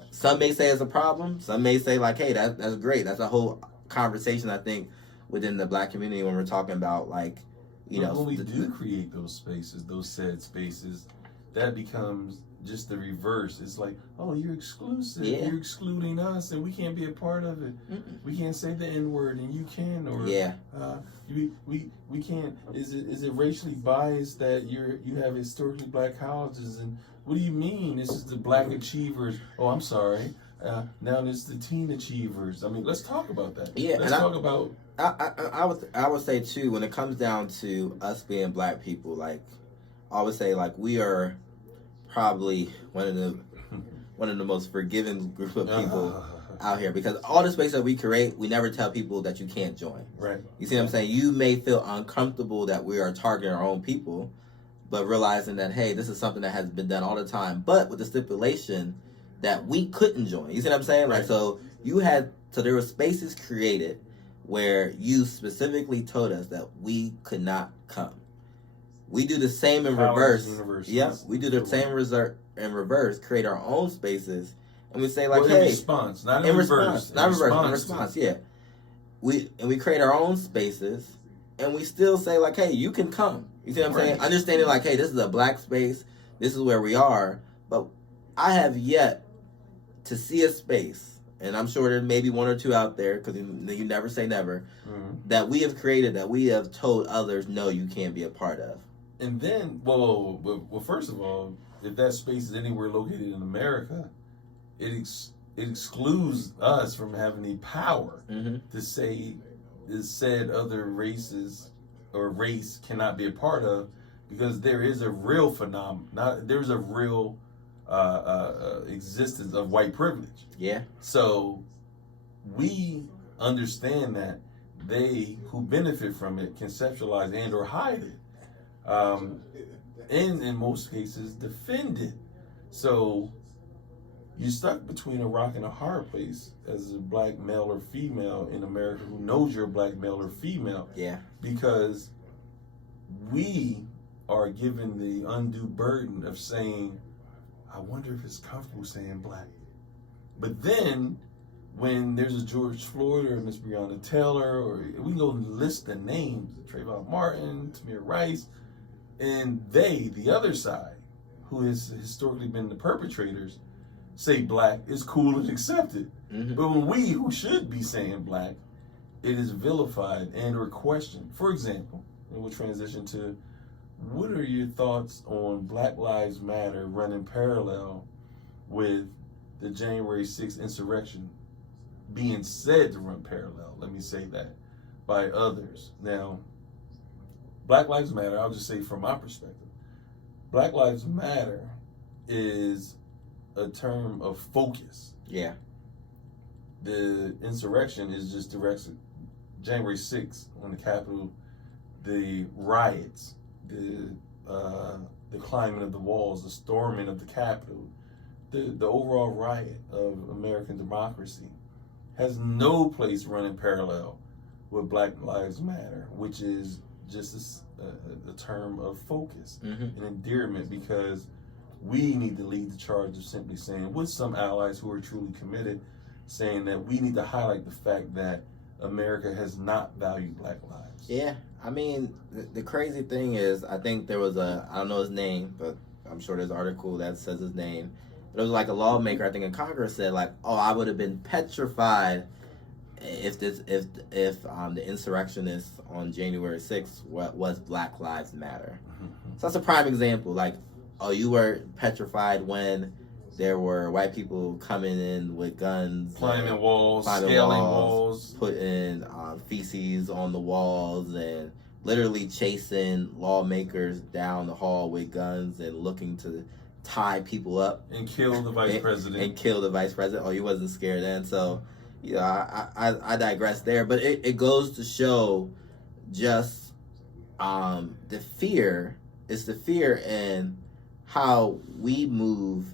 some may say is a problem. Some may say, like, hey, that's great. That's a whole conversation, I think, within the Black community when we're talking about, like, when we do create those spaces, those said spaces, that becomes just the reverse. It's like, oh, you're exclusive. Yeah. You're excluding us, and we can't be a part of it. Mm-mm. We can't say the N word, and you can. Or we can't. Is it racially biased that you have historically Black colleges? And what do you mean? This is the Black achievers. Oh, I'm sorry. Now it's the teen achievers. I mean, let's talk about that. Yeah, let's talk about. I would say too, when it comes down to us being Black people, like, I would say, like, we are probably one of the most forgiving group of people out here, because all the space that we create, we never tell people that you can't join. Right. You see what I'm saying? You may feel uncomfortable that we are targeting our own people, but realizing that, hey, this is something that has been done all the time, but with the stipulation that we couldn't join. You see what I'm saying? Right. Like, so there were spaces created where you specifically told us that we could not come. We do the same in reverse. Yep, we do the same in reverse, create our own spaces, and we say, like, hey, in response, not in reverse. Not in response, yeah. We create our own spaces, and we still say, like, hey, you can come. You see what I'm saying? Understanding, like, hey, this is a Black space, this is where we are, but I have yet to see a space, and I'm sure there may be one or two out there, because you never say never, that we have created, that we have told others, no, you can't be a part of. And then, well, first of all, if that space is anywhere located in America, it excludes us from having the power to say is said other races or race cannot be a part of, because there is a real phenomenon. There's a real existence of white privilege. Yeah. So we understand that they who benefit from it conceptualize and or hide it, and in most cases defend it. So you're stuck between a rock and a hard place as a black male or female in America who knows you're a black male or female. Yeah. Because we are given the undue burden of saying, I wonder if it's comfortable saying black. But then when there's a George Floyd or Miss Breonna Taylor, or we can go list the names, Trayvon Martin, Tamir Rice, and they, the other side, who has historically been the perpetrators, say black is cool and accepted. But when we, who should be saying black, it is vilified and or questioned. For example, and we'll transition to, what are your thoughts on Black Lives Matter running parallel with the January 6th insurrection being said to run parallel, let me say that, by others? Now, Black Lives Matter, I'll just say from my perspective, Black Lives Matter is a term of focus. Yeah. The insurrection is just directed January 6th on the Capitol, the riots, the climbing of the walls, the storming of the Capitol, the overall riot of American democracy has no place running parallel with Black Lives Matter, which is just a term of focus and endearment, because we need to lead the charge of simply saying, with some allies who are truly committed, saying that we need to highlight the fact that America has not valued black lives. Yeah, I mean, the crazy thing is, I think there was I don't know his name, but I'm sure there's an article that says his name. But it was like a lawmaker, I think in Congress, said like, oh, I would have been petrified if the insurrectionists on January 6th was Black Lives Matter. So that's a prime example. Like, oh, you were petrified when there were white people coming in with guns, climbing walls, scaling walls, putting feces on the walls, and literally chasing lawmakers down the hall with guns and looking to tie people up and kill the vice president. Oh, you wasn't scared then. So, you know, I digress there, but it goes to show just the fear. It's the fear in how we move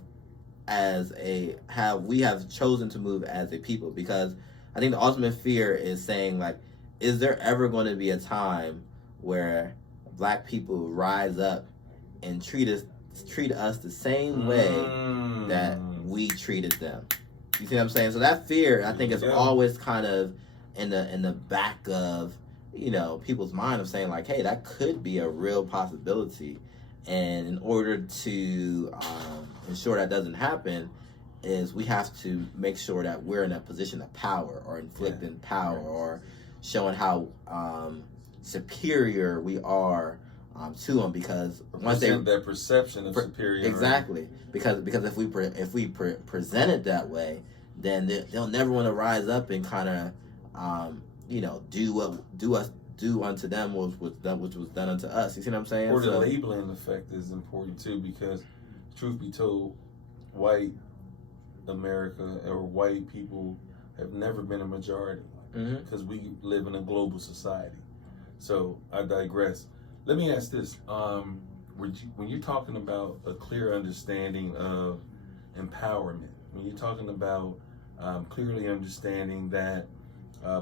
how we have chosen to move as a people, because I think the ultimate fear is saying, like, is there ever going to be a time where black people rise up and treat us the same way that we treated them? You see what I'm saying? So that fear, I think, is always kind of in the back of, you know, people's mind, of saying like, hey, that could be a real possibility. And in order to ensure that doesn't happen, is we have to make sure that we're in a position of power, or inflicting power, or showing how superior we are to them. Because once they that perception of superiority, exactly, because if we present it that way, then they'll never want to rise up and kind of do unto them which was done unto us. You see what I'm saying? Or the labeling effect is important too, because truth be told, white America or white people have never been a majority, because we live in a global society. So I digress. Let me ask this: when you're talking about a clear understanding of empowerment, when you're talking about clearly understanding that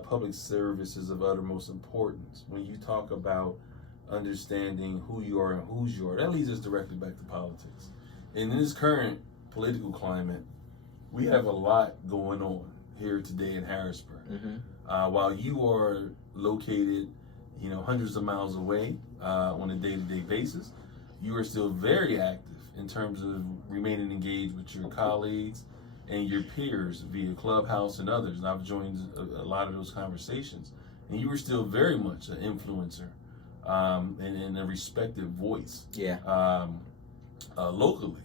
public service is of uttermost importance, when you talk about understanding who you are and whose you are, that leads us directly back to politics. In this current political climate, we have a lot going on here today in Harrisburg. While you are located, you know, hundreds of miles away on a day-to-day basis, you are still very active in terms of remaining engaged with your colleagues and your peers via Clubhouse and others. And I've joined a lot of those conversations. And you were still very much an influencer and a respected voice locally.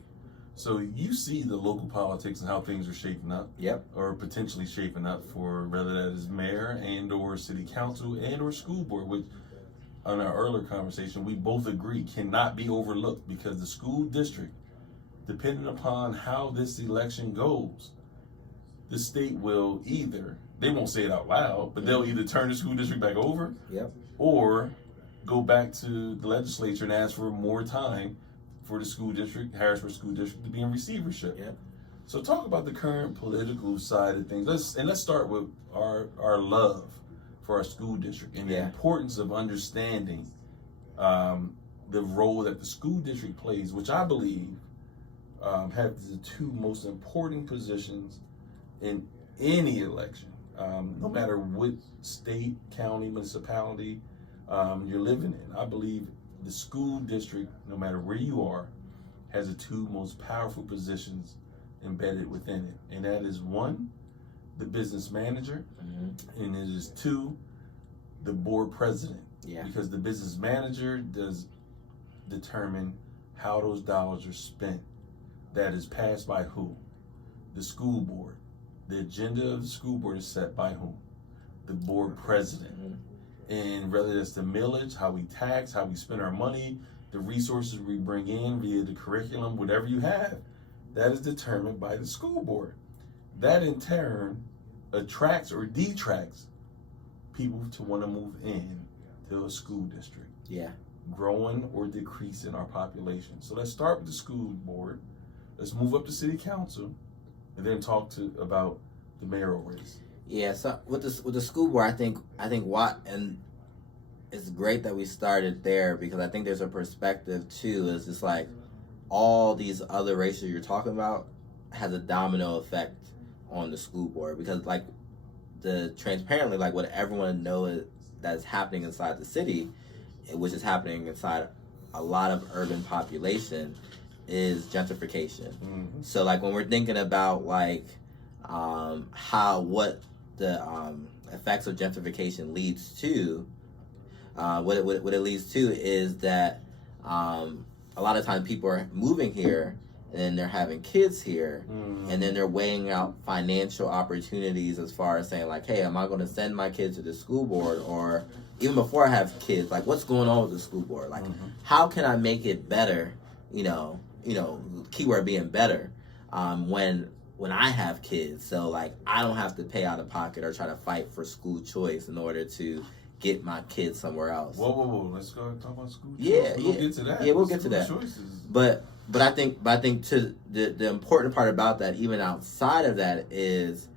So you see the local politics and how things are shaping up. Yep. Or potentially shaping up for whether that is mayor and or city council and or school board, which on our earlier conversation, we both agree cannot be overlooked because the school district, depending upon how this election goes, the state will either, they won't say it out loud, but they'll either turn the school district back over, yep, or go back to the legislature and ask for more time for the school district, Harrisburg School District, to be in receivership. Yep. So talk about the current political side of things. Let's start with our love for our school district and the importance of understanding the role that the school district plays, which I believe have the two most important positions in any election, no matter what state, county, municipality you're living in. I believe the school district, no matter where you are, has the two most powerful positions embedded within it. And that is one, the business manager, and it is two, the board president. Yeah. Because the business manager does determine how those dollars are spent. That is passed by who? The school board. The agenda of the school board is set by whom? The board president. And whether that's the millage, how we tax, how we spend our money, the resources we bring in via the curriculum, whatever you have, that is determined by the school board. That in turn attracts or detracts people to want to move in to a school district. Yeah. Growing or decreasing our population. So let's start with the school board. Let's move up to city council and then talk about the mayoral race. Yeah, so with the school board, I think and it's great that we started there because I think there's a perspective too. Is just like all these other races you're talking about has a domino effect on the school board because like transparently like what everyone knows that's happening inside the city, which is happening inside a lot of urban population, is gentrification. So like when we're thinking about like what the effects of gentrification leads to, what it leads to is that a lot of times people are moving here and they're having kids here, and then they're weighing out financial opportunities as far as saying like, hey, am I going to send my kids to the school board, or even before I have kids, like what's going on with the school board? Like, how can I make it better? Keyword being better, when I have kids, so like I don't have to pay out of pocket or try to fight for school choice in order to get my kids somewhere else. Whoa! Let's go talk about school choice. We'll get to that. Yeah, we'll get to that. Choices. But I think to the important part about that, even outside of that, is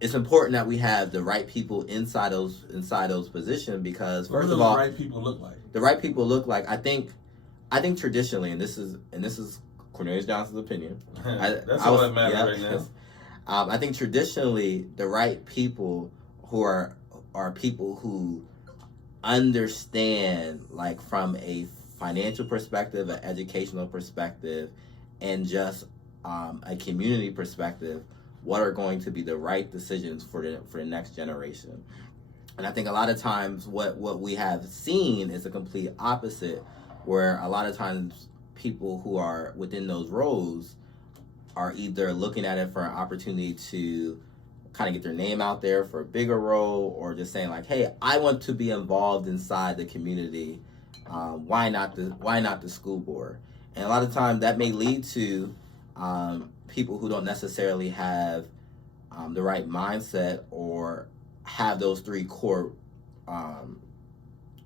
it's important that we have the right people inside those positions because first of all, the right people look like. The right people look like I think traditionally, and this is Cornelius Johnson's opinion. That's all that matters right now. I think traditionally the right people who are people who understand, like from a financial perspective, an educational perspective, and just a community perspective, what are going to be the right decisions for the next generation. And I think a lot of times what we have seen is a complete opposite, where a lot of times people who are within those roles are either looking at it for an opportunity to kind of get their name out there for a bigger role, or just saying like, hey, I want to be involved inside the community. Why not the school board? And a lot of times that may lead to people who don't necessarily have the right mindset or have those three core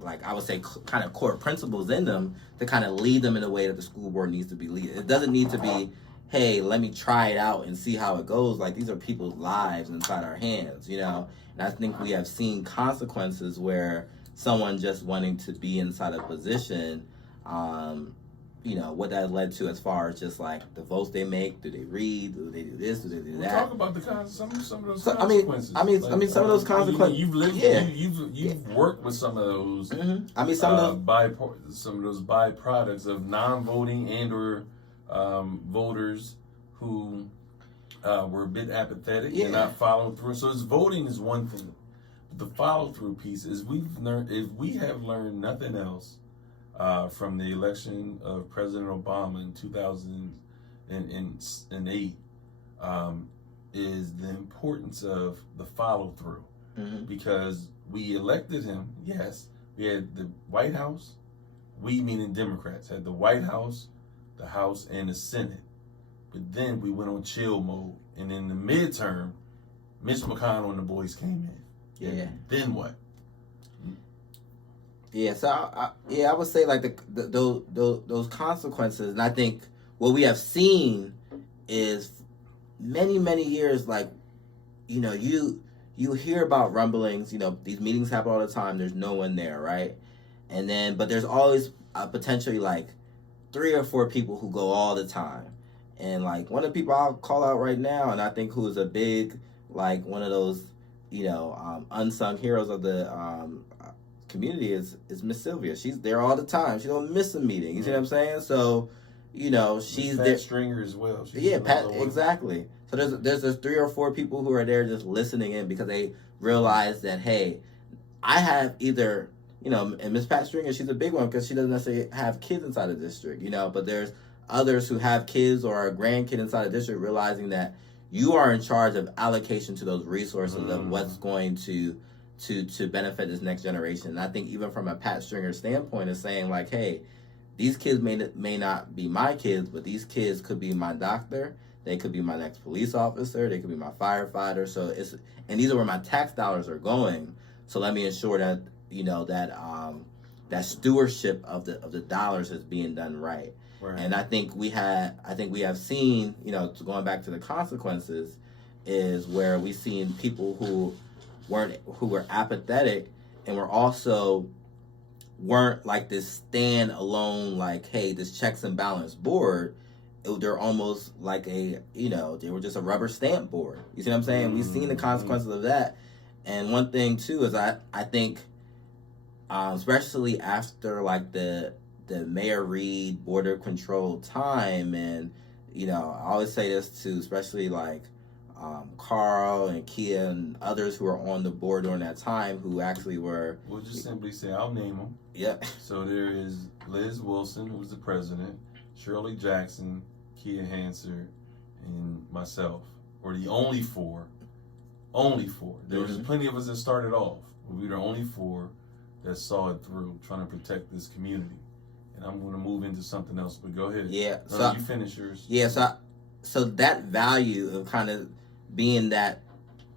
like I would say kind of core principles in them to kind of lead them in a way that the school board needs to be leaded. It doesn't need to be, hey, let me try it out and see how it goes. Like these are people's lives inside our hands, And I think we have seen consequences where someone just wanting to be inside a position, what that led to as far as just like the votes they make. Do they read? Do they do this? Do they do that? Talk about some of those consequences. I mean, some of those consequences. You've lived. You've worked with some of those. I mean, some of those byproducts of non-voting and or voters who were a bit apathetic and not following through. So voting is one thing. The follow-through piece is if we have learned nothing else from the election of President Obama in and 8 is the importance of the follow through, because we elected him. Yes, we had the White House. We, meaning Democrats, had the White House, the House, and the Senate. But then we went on chill mode, and in the midterm, Mitch McConnell and the boys came in. Yeah. And then what? Yeah, so I would say like those consequences, and I think what we have seen is many years, like, you know, you hear about rumblings, you know, these meetings happen all the time, there's no one there, right? And then, but there's always potentially like 3 or 4 people who go all the time. And like one of the people I'll call out right now, and I think who is a big, like one of those, you know, unsung heroes of the community is Miss Sylvia. She's there all the time. She don't miss a meeting. You see what I'm saying? So, you know, she's Pat there. Stringer as well. Yeah, Pat, exactly. So there's 3 or 4 people who are there just listening in because they realize that, hey, I have either, you know, and Miss Pat Stringer, she's a big one because she doesn't necessarily have kids inside the district, you know, but there's others who have kids or a grandkid inside the district realizing that you are in charge of allocation to those resources of what's going to benefit this next generation. And I think even from a Pat Stringer standpoint is saying like, hey, these kids may not be my kids, but these kids could be my doctor. They could be my next police officer. They could be my firefighter. So and these are where my tax dollars are going. So let me ensure that, you know, that stewardship of the dollars is being done right. Right. And I think we have seen, you know, going back to the consequences, is where we've seen people who were apathetic and weren't like this stand alone, like, hey, this checks and balance board. They're almost like they were just a rubber stamp board. You see what I'm saying? We've seen the consequences of that. And one thing too is I think, especially after like the Mayor Reed border control time, and you know, I always say this to especially like Carl and Kia and others who were on the board during that time who actually were. We'll just simply say, I'll name them. Yep. So there is Liz Wilson, who was the president, Shirley Jackson, Kia Hanser, and myself were the only 4. Only 4. There was plenty of us that started off. But we were the only 4 that saw it through, trying to protect this community. And I'm going to move into something else, but go ahead. Yeah. So you finish yours. Yeah. So that value of kind of being that,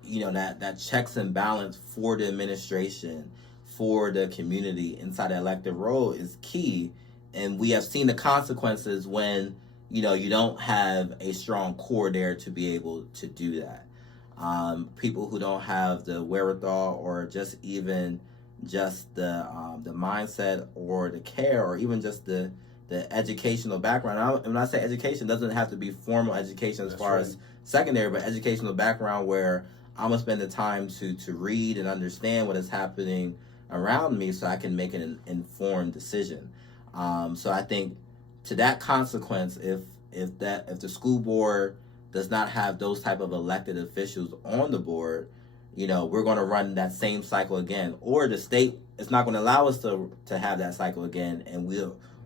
you know, that checks and balance for the administration, for the community inside the elected role is key. And we have seen the consequences when, you know, you don't have a strong core there to be able to do that. People who don't have the wherewithal or just even just the mindset or the care or even just the educational background. And when I say education, it doesn't have to be formal education as far as secondary, but educational background where I'm going to spend the time to read and understand what is happening around me so I can make an informed decision. So I think to that consequence, if the school board does not have those type of elected officials on the board, you know, we're going to run that same cycle again, or the state is not going to allow us to have that cycle again, and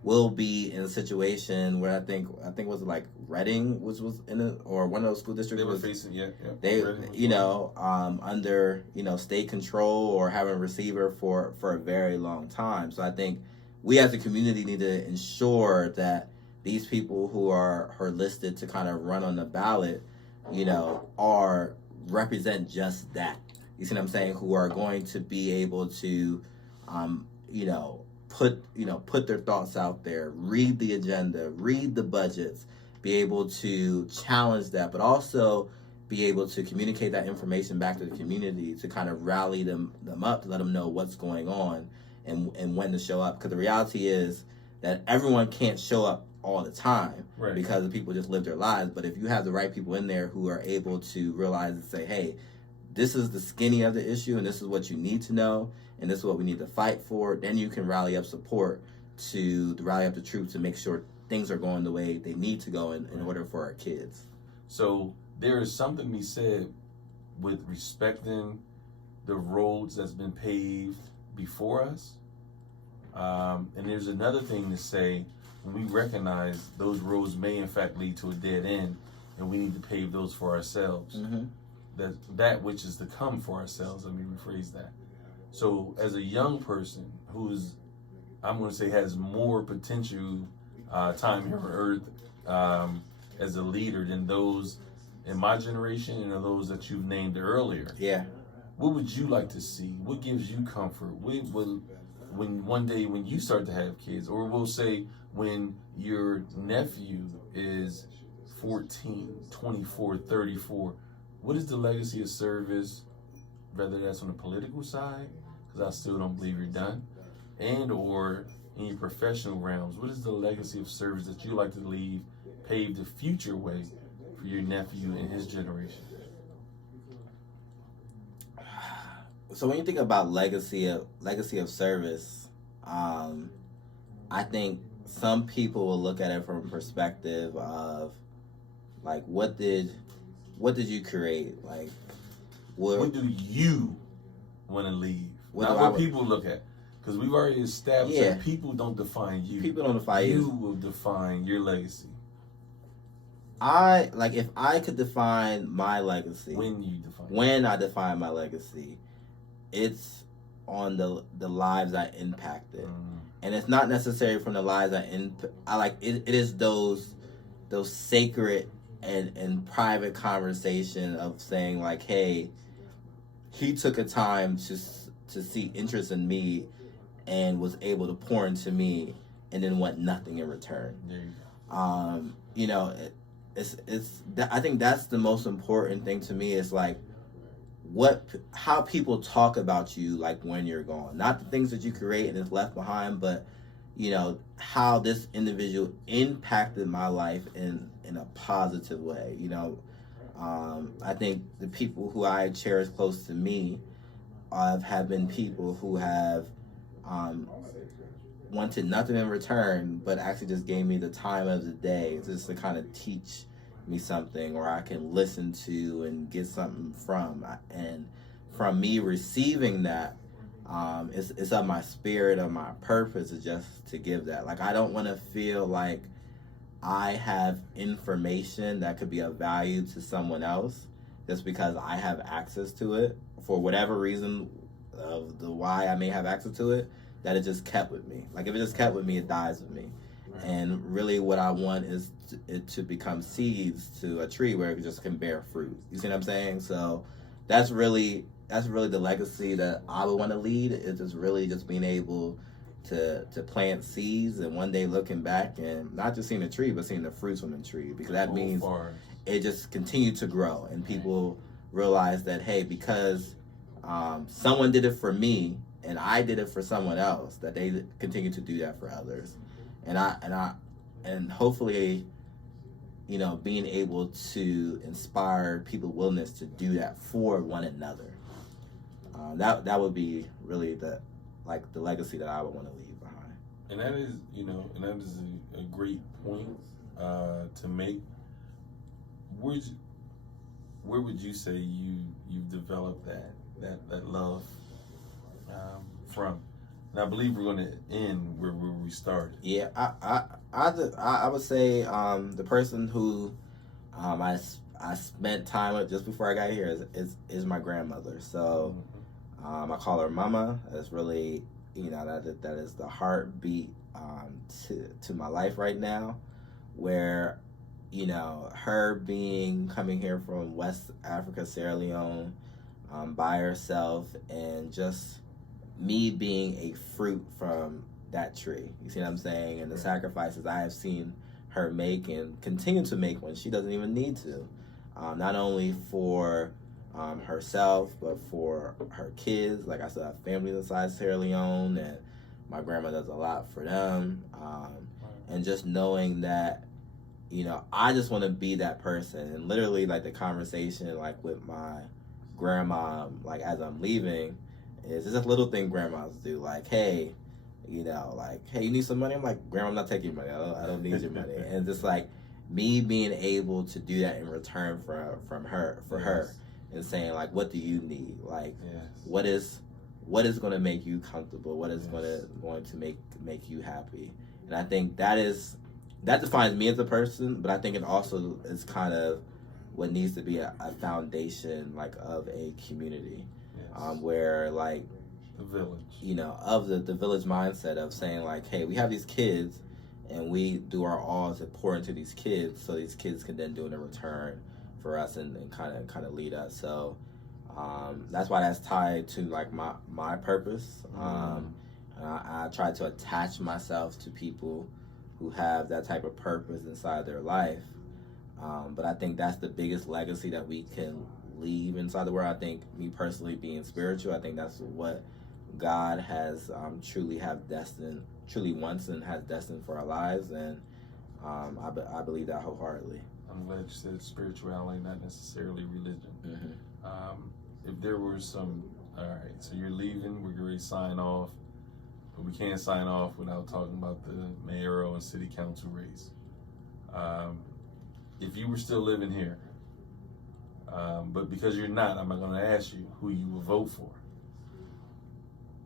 we'll be in a situation where I think was it like Reading, which was in it, or one of those school districts. They were facing, They, you know, under, you know, state control or having a receiver for a very long time. So I think we as a community need to ensure that these people who are listed to kind of run on the ballot, you know, represent just that. You see what I'm saying? Who are going to be able to, put their thoughts out there, read the agenda, read the budgets, be able to challenge that, but also be able to communicate that information back to the community to kind of rally them up, to let them know what's going on and when to show up. Because the reality is that everyone can't show up all the time, right, because the people just live their lives. But if you have the right people in there who are able to realize and say, hey, this is the skinny of the issue and this is what you need to know and this is what we need to fight for, then you can rally up support to rally up the troops to make sure things are going the way they need to go in order for our kids. So there is something to be said with respecting the roads that's been paved before us. And there's another thing to say when we recognize those roads may in fact lead to a dead end, and we need to pave those for ourselves. Mm-hmm. That which is to come for ourselves. Let me rephrase that. So, as a young person who's, I'm going to say, has more potential time here on Earth as a leader than those in my generation and those that you've named earlier. Yeah. What would you like to see? What gives you comfort? When one day when you start to have kids, or we'll say when your nephew is 14, 24, 34, what is the legacy of service, whether that's on the political side, because I still don't believe you're done, and or in your professional realms, what is the legacy of service that you like to leave, pave the future way for your nephew and his generation? So when you think about legacy of service, I think some people will look at it from a perspective of, like, what did you create? Like, what do you want to leave? Not what people look at. Because we've already established that people don't define you. People don't define you. You will define your legacy. If I could define my legacy. When I define my legacy, it's on the lives I impacted. And it's not necessarily from the lives it is those sacred and private conversation of saying, like, hey, he took a time to see interest in me and was able to pour into me and then want nothing in return. I think that's the most important thing to me, is like how people talk about you, like, when you're gone. Not the things that you create and is left behind, but how this individual impacted my life in a positive way. I think the people who I cherish close to me have been people who have wanted nothing in return, but actually just gave me the time of the day just to kind of teach me something, or I can listen to and get something from. And from me receiving that, it's of my spirit, of my purpose, is just to give that. Like, I don't want to feel like I have information that could be of value to someone else just because I have access to it, for whatever reason of the why I may have access to it, that it just kept with me. Like, if it just kept with me, it dies with me. And really what I want is it to become seeds to a tree where it just can bear fruit. You see what I'm saying? So that's really the legacy that I would want to lead, is just really just being able to plant seeds, and one day looking back and not just seeing the tree, but seeing the fruits from the tree, because that means it just continued to grow, and people realize that, hey, because someone did it for me and I did it for someone else, that they continue to do that for others. And hopefully, being able to inspire people's willingness to do that for one another. That would be really the legacy that I would want to leave behind. And that is a great point to make. Where would you say you've developed that love from? And I believe we're going to end where we started. Yeah, I would say the person who I spent time with just before I got here is my grandmother. So I call her Mama. That's really, that is the heartbeat to my life right now, where her coming here from West Africa, Sierra Leone, by herself, and just me being a fruit from that tree. You see what I'm saying? And the sacrifices I have seen her make and continue to make when she doesn't even need to. Not only for herself, but for her kids. Like I said, I have family inside Sierra Leone, and my grandma does a lot for them. And just knowing that, I just want to be that person. And literally, like, the conversation, like, with my grandma, like, as I'm leaving, is just a little thing grandmas do. Like, hey, hey, you need some money? I'm like, Grandma, I'm not taking your money. I don't need your money. And just, like, me being able to do that in return from her, for her, and saying, like, what do you need? Like, what is going to make you comfortable? What is going to make you happy? And I think that defines me as a person, but I think it also is kind of what needs to be a foundation, like, of a community. Yes. Where, like, the village, of the village mindset of saying, like, hey, we have these kids and we do our all to pour into these kids so these kids can then do it in return for us and kind of lead us. So that's why that's tied to, like, my purpose. I try to attach myself to people who have that type of purpose inside their life. But I think that's the biggest legacy that we can leave inside the world. I think, me personally, being spiritual, I think that's what God has truly wants and has destined for our lives, and I believe that wholeheartedly. I'm glad you said spirituality, not necessarily religion. Mm-hmm. If there were some, all right, so you're leaving, we're going to sign off, but we can't sign off without talking about the mayoral and city council race. If you were still living here, but because you're not, I'm not going to ask you who you will vote for.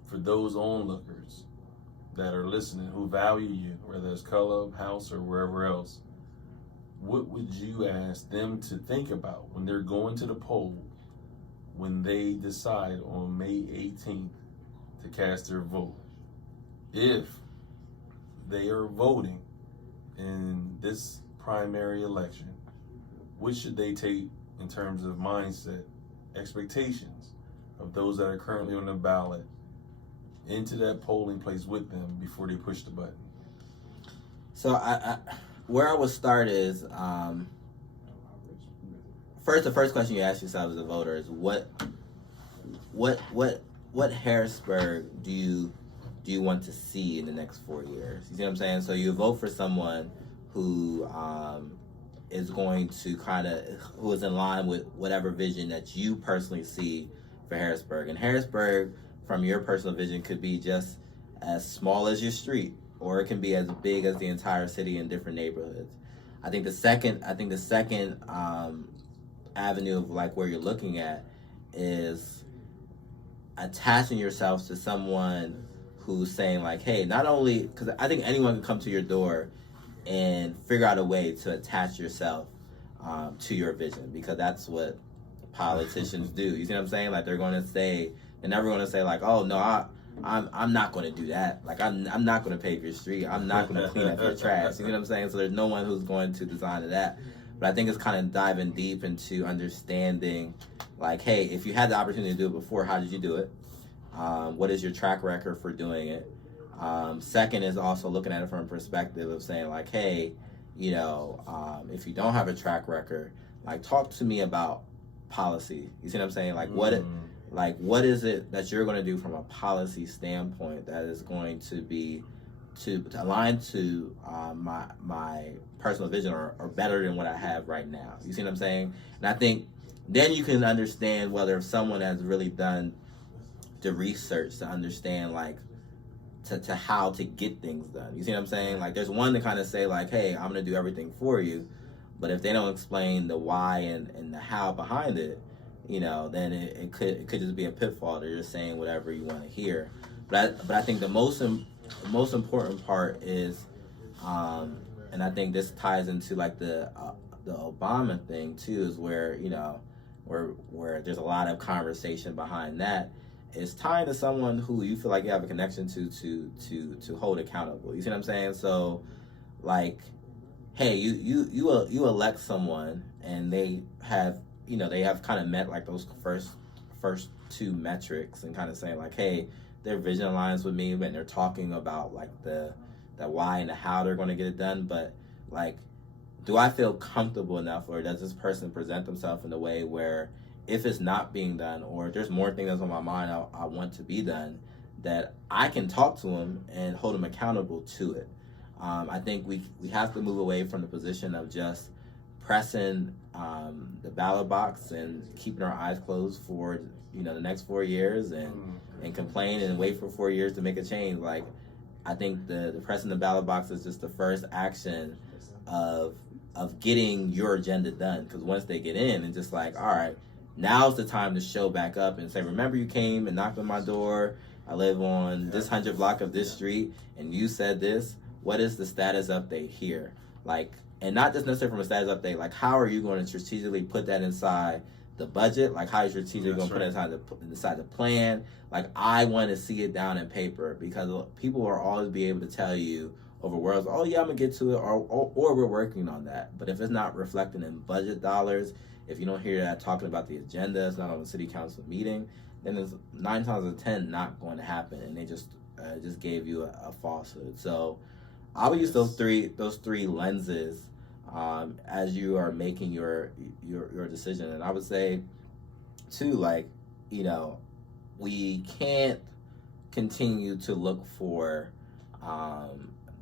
For those onlookers that are listening, who value you, whether it's Color House or wherever else, what would you ask them to think about when they're going to the poll, when they decide on May 18th to cast their vote? If they are voting in this primary election, what should they take in terms of mindset, expectations of those that are currently on the ballot into that polling place with them before they push the button? So I where I would start is, the first question you ask yourself as a voter is what Harrisburg do you want to see in the next 4 years? You see what I'm saying? So you vote for someone who is going to who is in line with whatever vision that you personally see for Harrisburg. And Harrisburg, from your personal vision, could be just as small as your street, or it can be as big as the entire city in different neighborhoods. I think the second avenue of, like, where you're looking at is attaching yourself to someone who's saying, like, hey, not only, because I think anyone can come to your door and figure out a way to attach yourself to your vision, because that's what politicians do. You see what I'm saying? Like, they're never going to say, like, oh no, I'm not going to do that. Like, I'm not going to pave your street. I'm not going to clean up your trash. You know what I'm saying? So there's no one who's going to design to that. But I think it's kind of diving deep into understanding, like, hey, if you had the opportunity to do it before, how did you do it? What is your track record for doing it? Second is also looking at it from a perspective of saying, like, hey, if you don't have a track record, like, talk to me about policy. You see what I'm saying? Like, what is it that you're going to do from a policy standpoint that is going to be to align to my personal vision or better than what I have right now? You see what I'm saying? And I think then you can understand whether someone has really done the research to understand, like, to how to get things done. You see what I'm saying? Like, there's one to kind of say, like, hey, I'm going to do everything for you. But if they don't explain the why and the how behind it, then it could just be a pitfall. They're just saying whatever you want to hear. But I think the most important part is, and I think this ties into, like, the Obama thing too, is where where there's a lot of conversation behind that. Is tying to someone who you feel like you have a connection to hold accountable. You see what I'm saying? So, like, hey, you elect someone and they have kind of met, like, those first two metrics and kind of saying, like, hey, their vision aligns with me, and they're talking about, like, the why and the how they're going to get it done. But, like, do I feel comfortable enough, or does this person present themselves in a way where if it's not being done, or if there's more things that's on my mind I want to be done, that I can talk to them and hold them accountable to it? I think we have to move away from the position of just pressing the ballot box and keeping our eyes closed for the next 4 years and complain and wait for 4 years to make a change. Like, I think the pressing the ballot box is just the first action of getting your agenda done. Because once they get in, and just like, all right, now's the time to show back up and say, remember you came and knocked on my door. I live on this 100 block of this street, and you said this. what is the status update here? Like, and not just necessarily from a status update, like how are you going to strategically put that inside the budget? Like how are you strategically going to put it inside the plan? Like I want to see it down in paper, because people will always be able to tell you over words, oh yeah, I'm gonna get to it, or we're working on that. But if it's not reflected in budget dollars, if you don't hear that talking about the agenda, it's not on the city council meeting, then it's 9 times out of 10 not going to happen, and they just gave you a falsehood. So I would use those three lenses as you are making your decision. And I would say too, like, you know, we can't continue to look for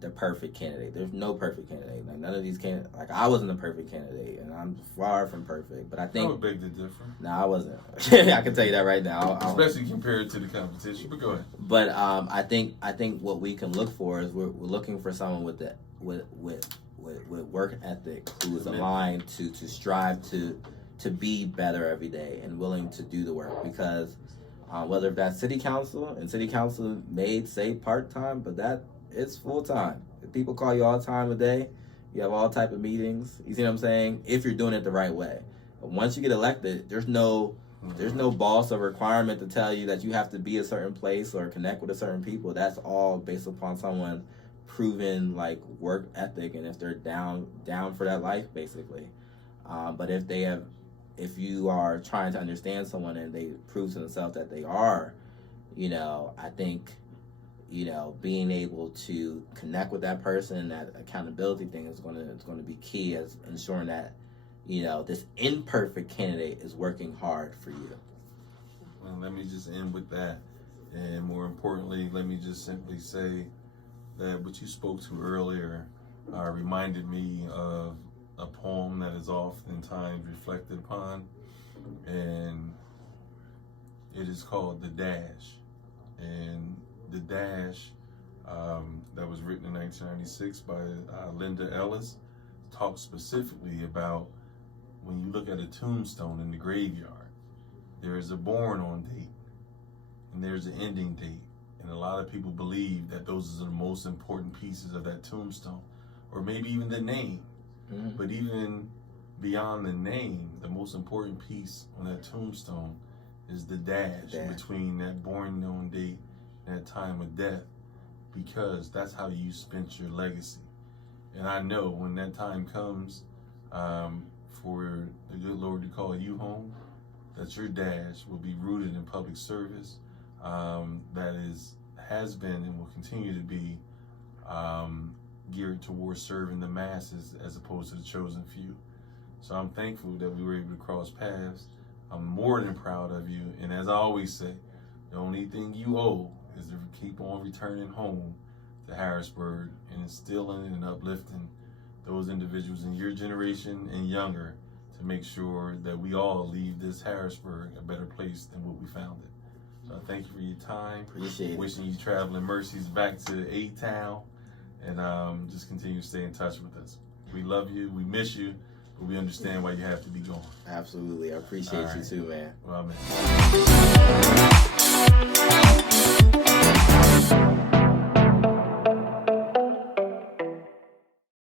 the perfect candidate. There's no perfect candidate. Like none of these candidates. Like I wasn't a perfect candidate, and I'm far from perfect. But I think I would beg to differ. No, I wasn't. I can tell you that right now. Especially compared to the competition. But go ahead. But I think what we can look for is we're looking for someone with work ethic who is aligned to strive to be better every day and willing to do the work. Because whether that's city council, and city council may say part-time, but that it's full-time. People call you all time a day. You have all type of meetings. You see what I'm saying? If you're doing it the right way. But once you get elected, there's no boss or requirement to tell you that you have to be a certain place or connect with a certain people. That's all based upon someone proven like work ethic, and if they're down for that life, basically. But if you are trying to understand someone and they prove to themselves that they are, you know, I think, you know, being able to connect with that person, that accountability thing is going to be key as ensuring that, you know, this imperfect candidate is working hard for you. Well, let me just end with that. And more importantly, let me just simply say that what you spoke to earlier reminded me of a poem that is oftentimes reflected upon, and it is called The Dash. And The Dash, that was written in 1996 by Linda Ellis, talks specifically about when you look at a tombstone in the graveyard, there is a born on date and there's an ending date. And a lot of people believe that those are the most important pieces of that tombstone, or maybe even the name. Mm-hmm. But even beyond the name, the most important piece on that tombstone is the dash between that born on date and that time of death, because that's how you spent your legacy. And I know when that time comes for the good Lord to call you home, that your dash will be rooted in public service, that has been and will continue to be geared towards serving the masses as opposed to the chosen few. So I'm thankful that we were able to cross paths. I'm more than proud of you. And as I always say, the only thing you owe is to keep on returning home to Harrisburg and instilling and uplifting those individuals in your generation and younger to make sure that we all leave this Harrisburg a better place than what we found it. So I thank you for your time. Appreciate it. Wishing you traveling mercies back to A-Town, and just continue to stay in touch with us. We love you. We miss you. But we understand why you have to be going. Absolutely. I appreciate you too, man. Well, man.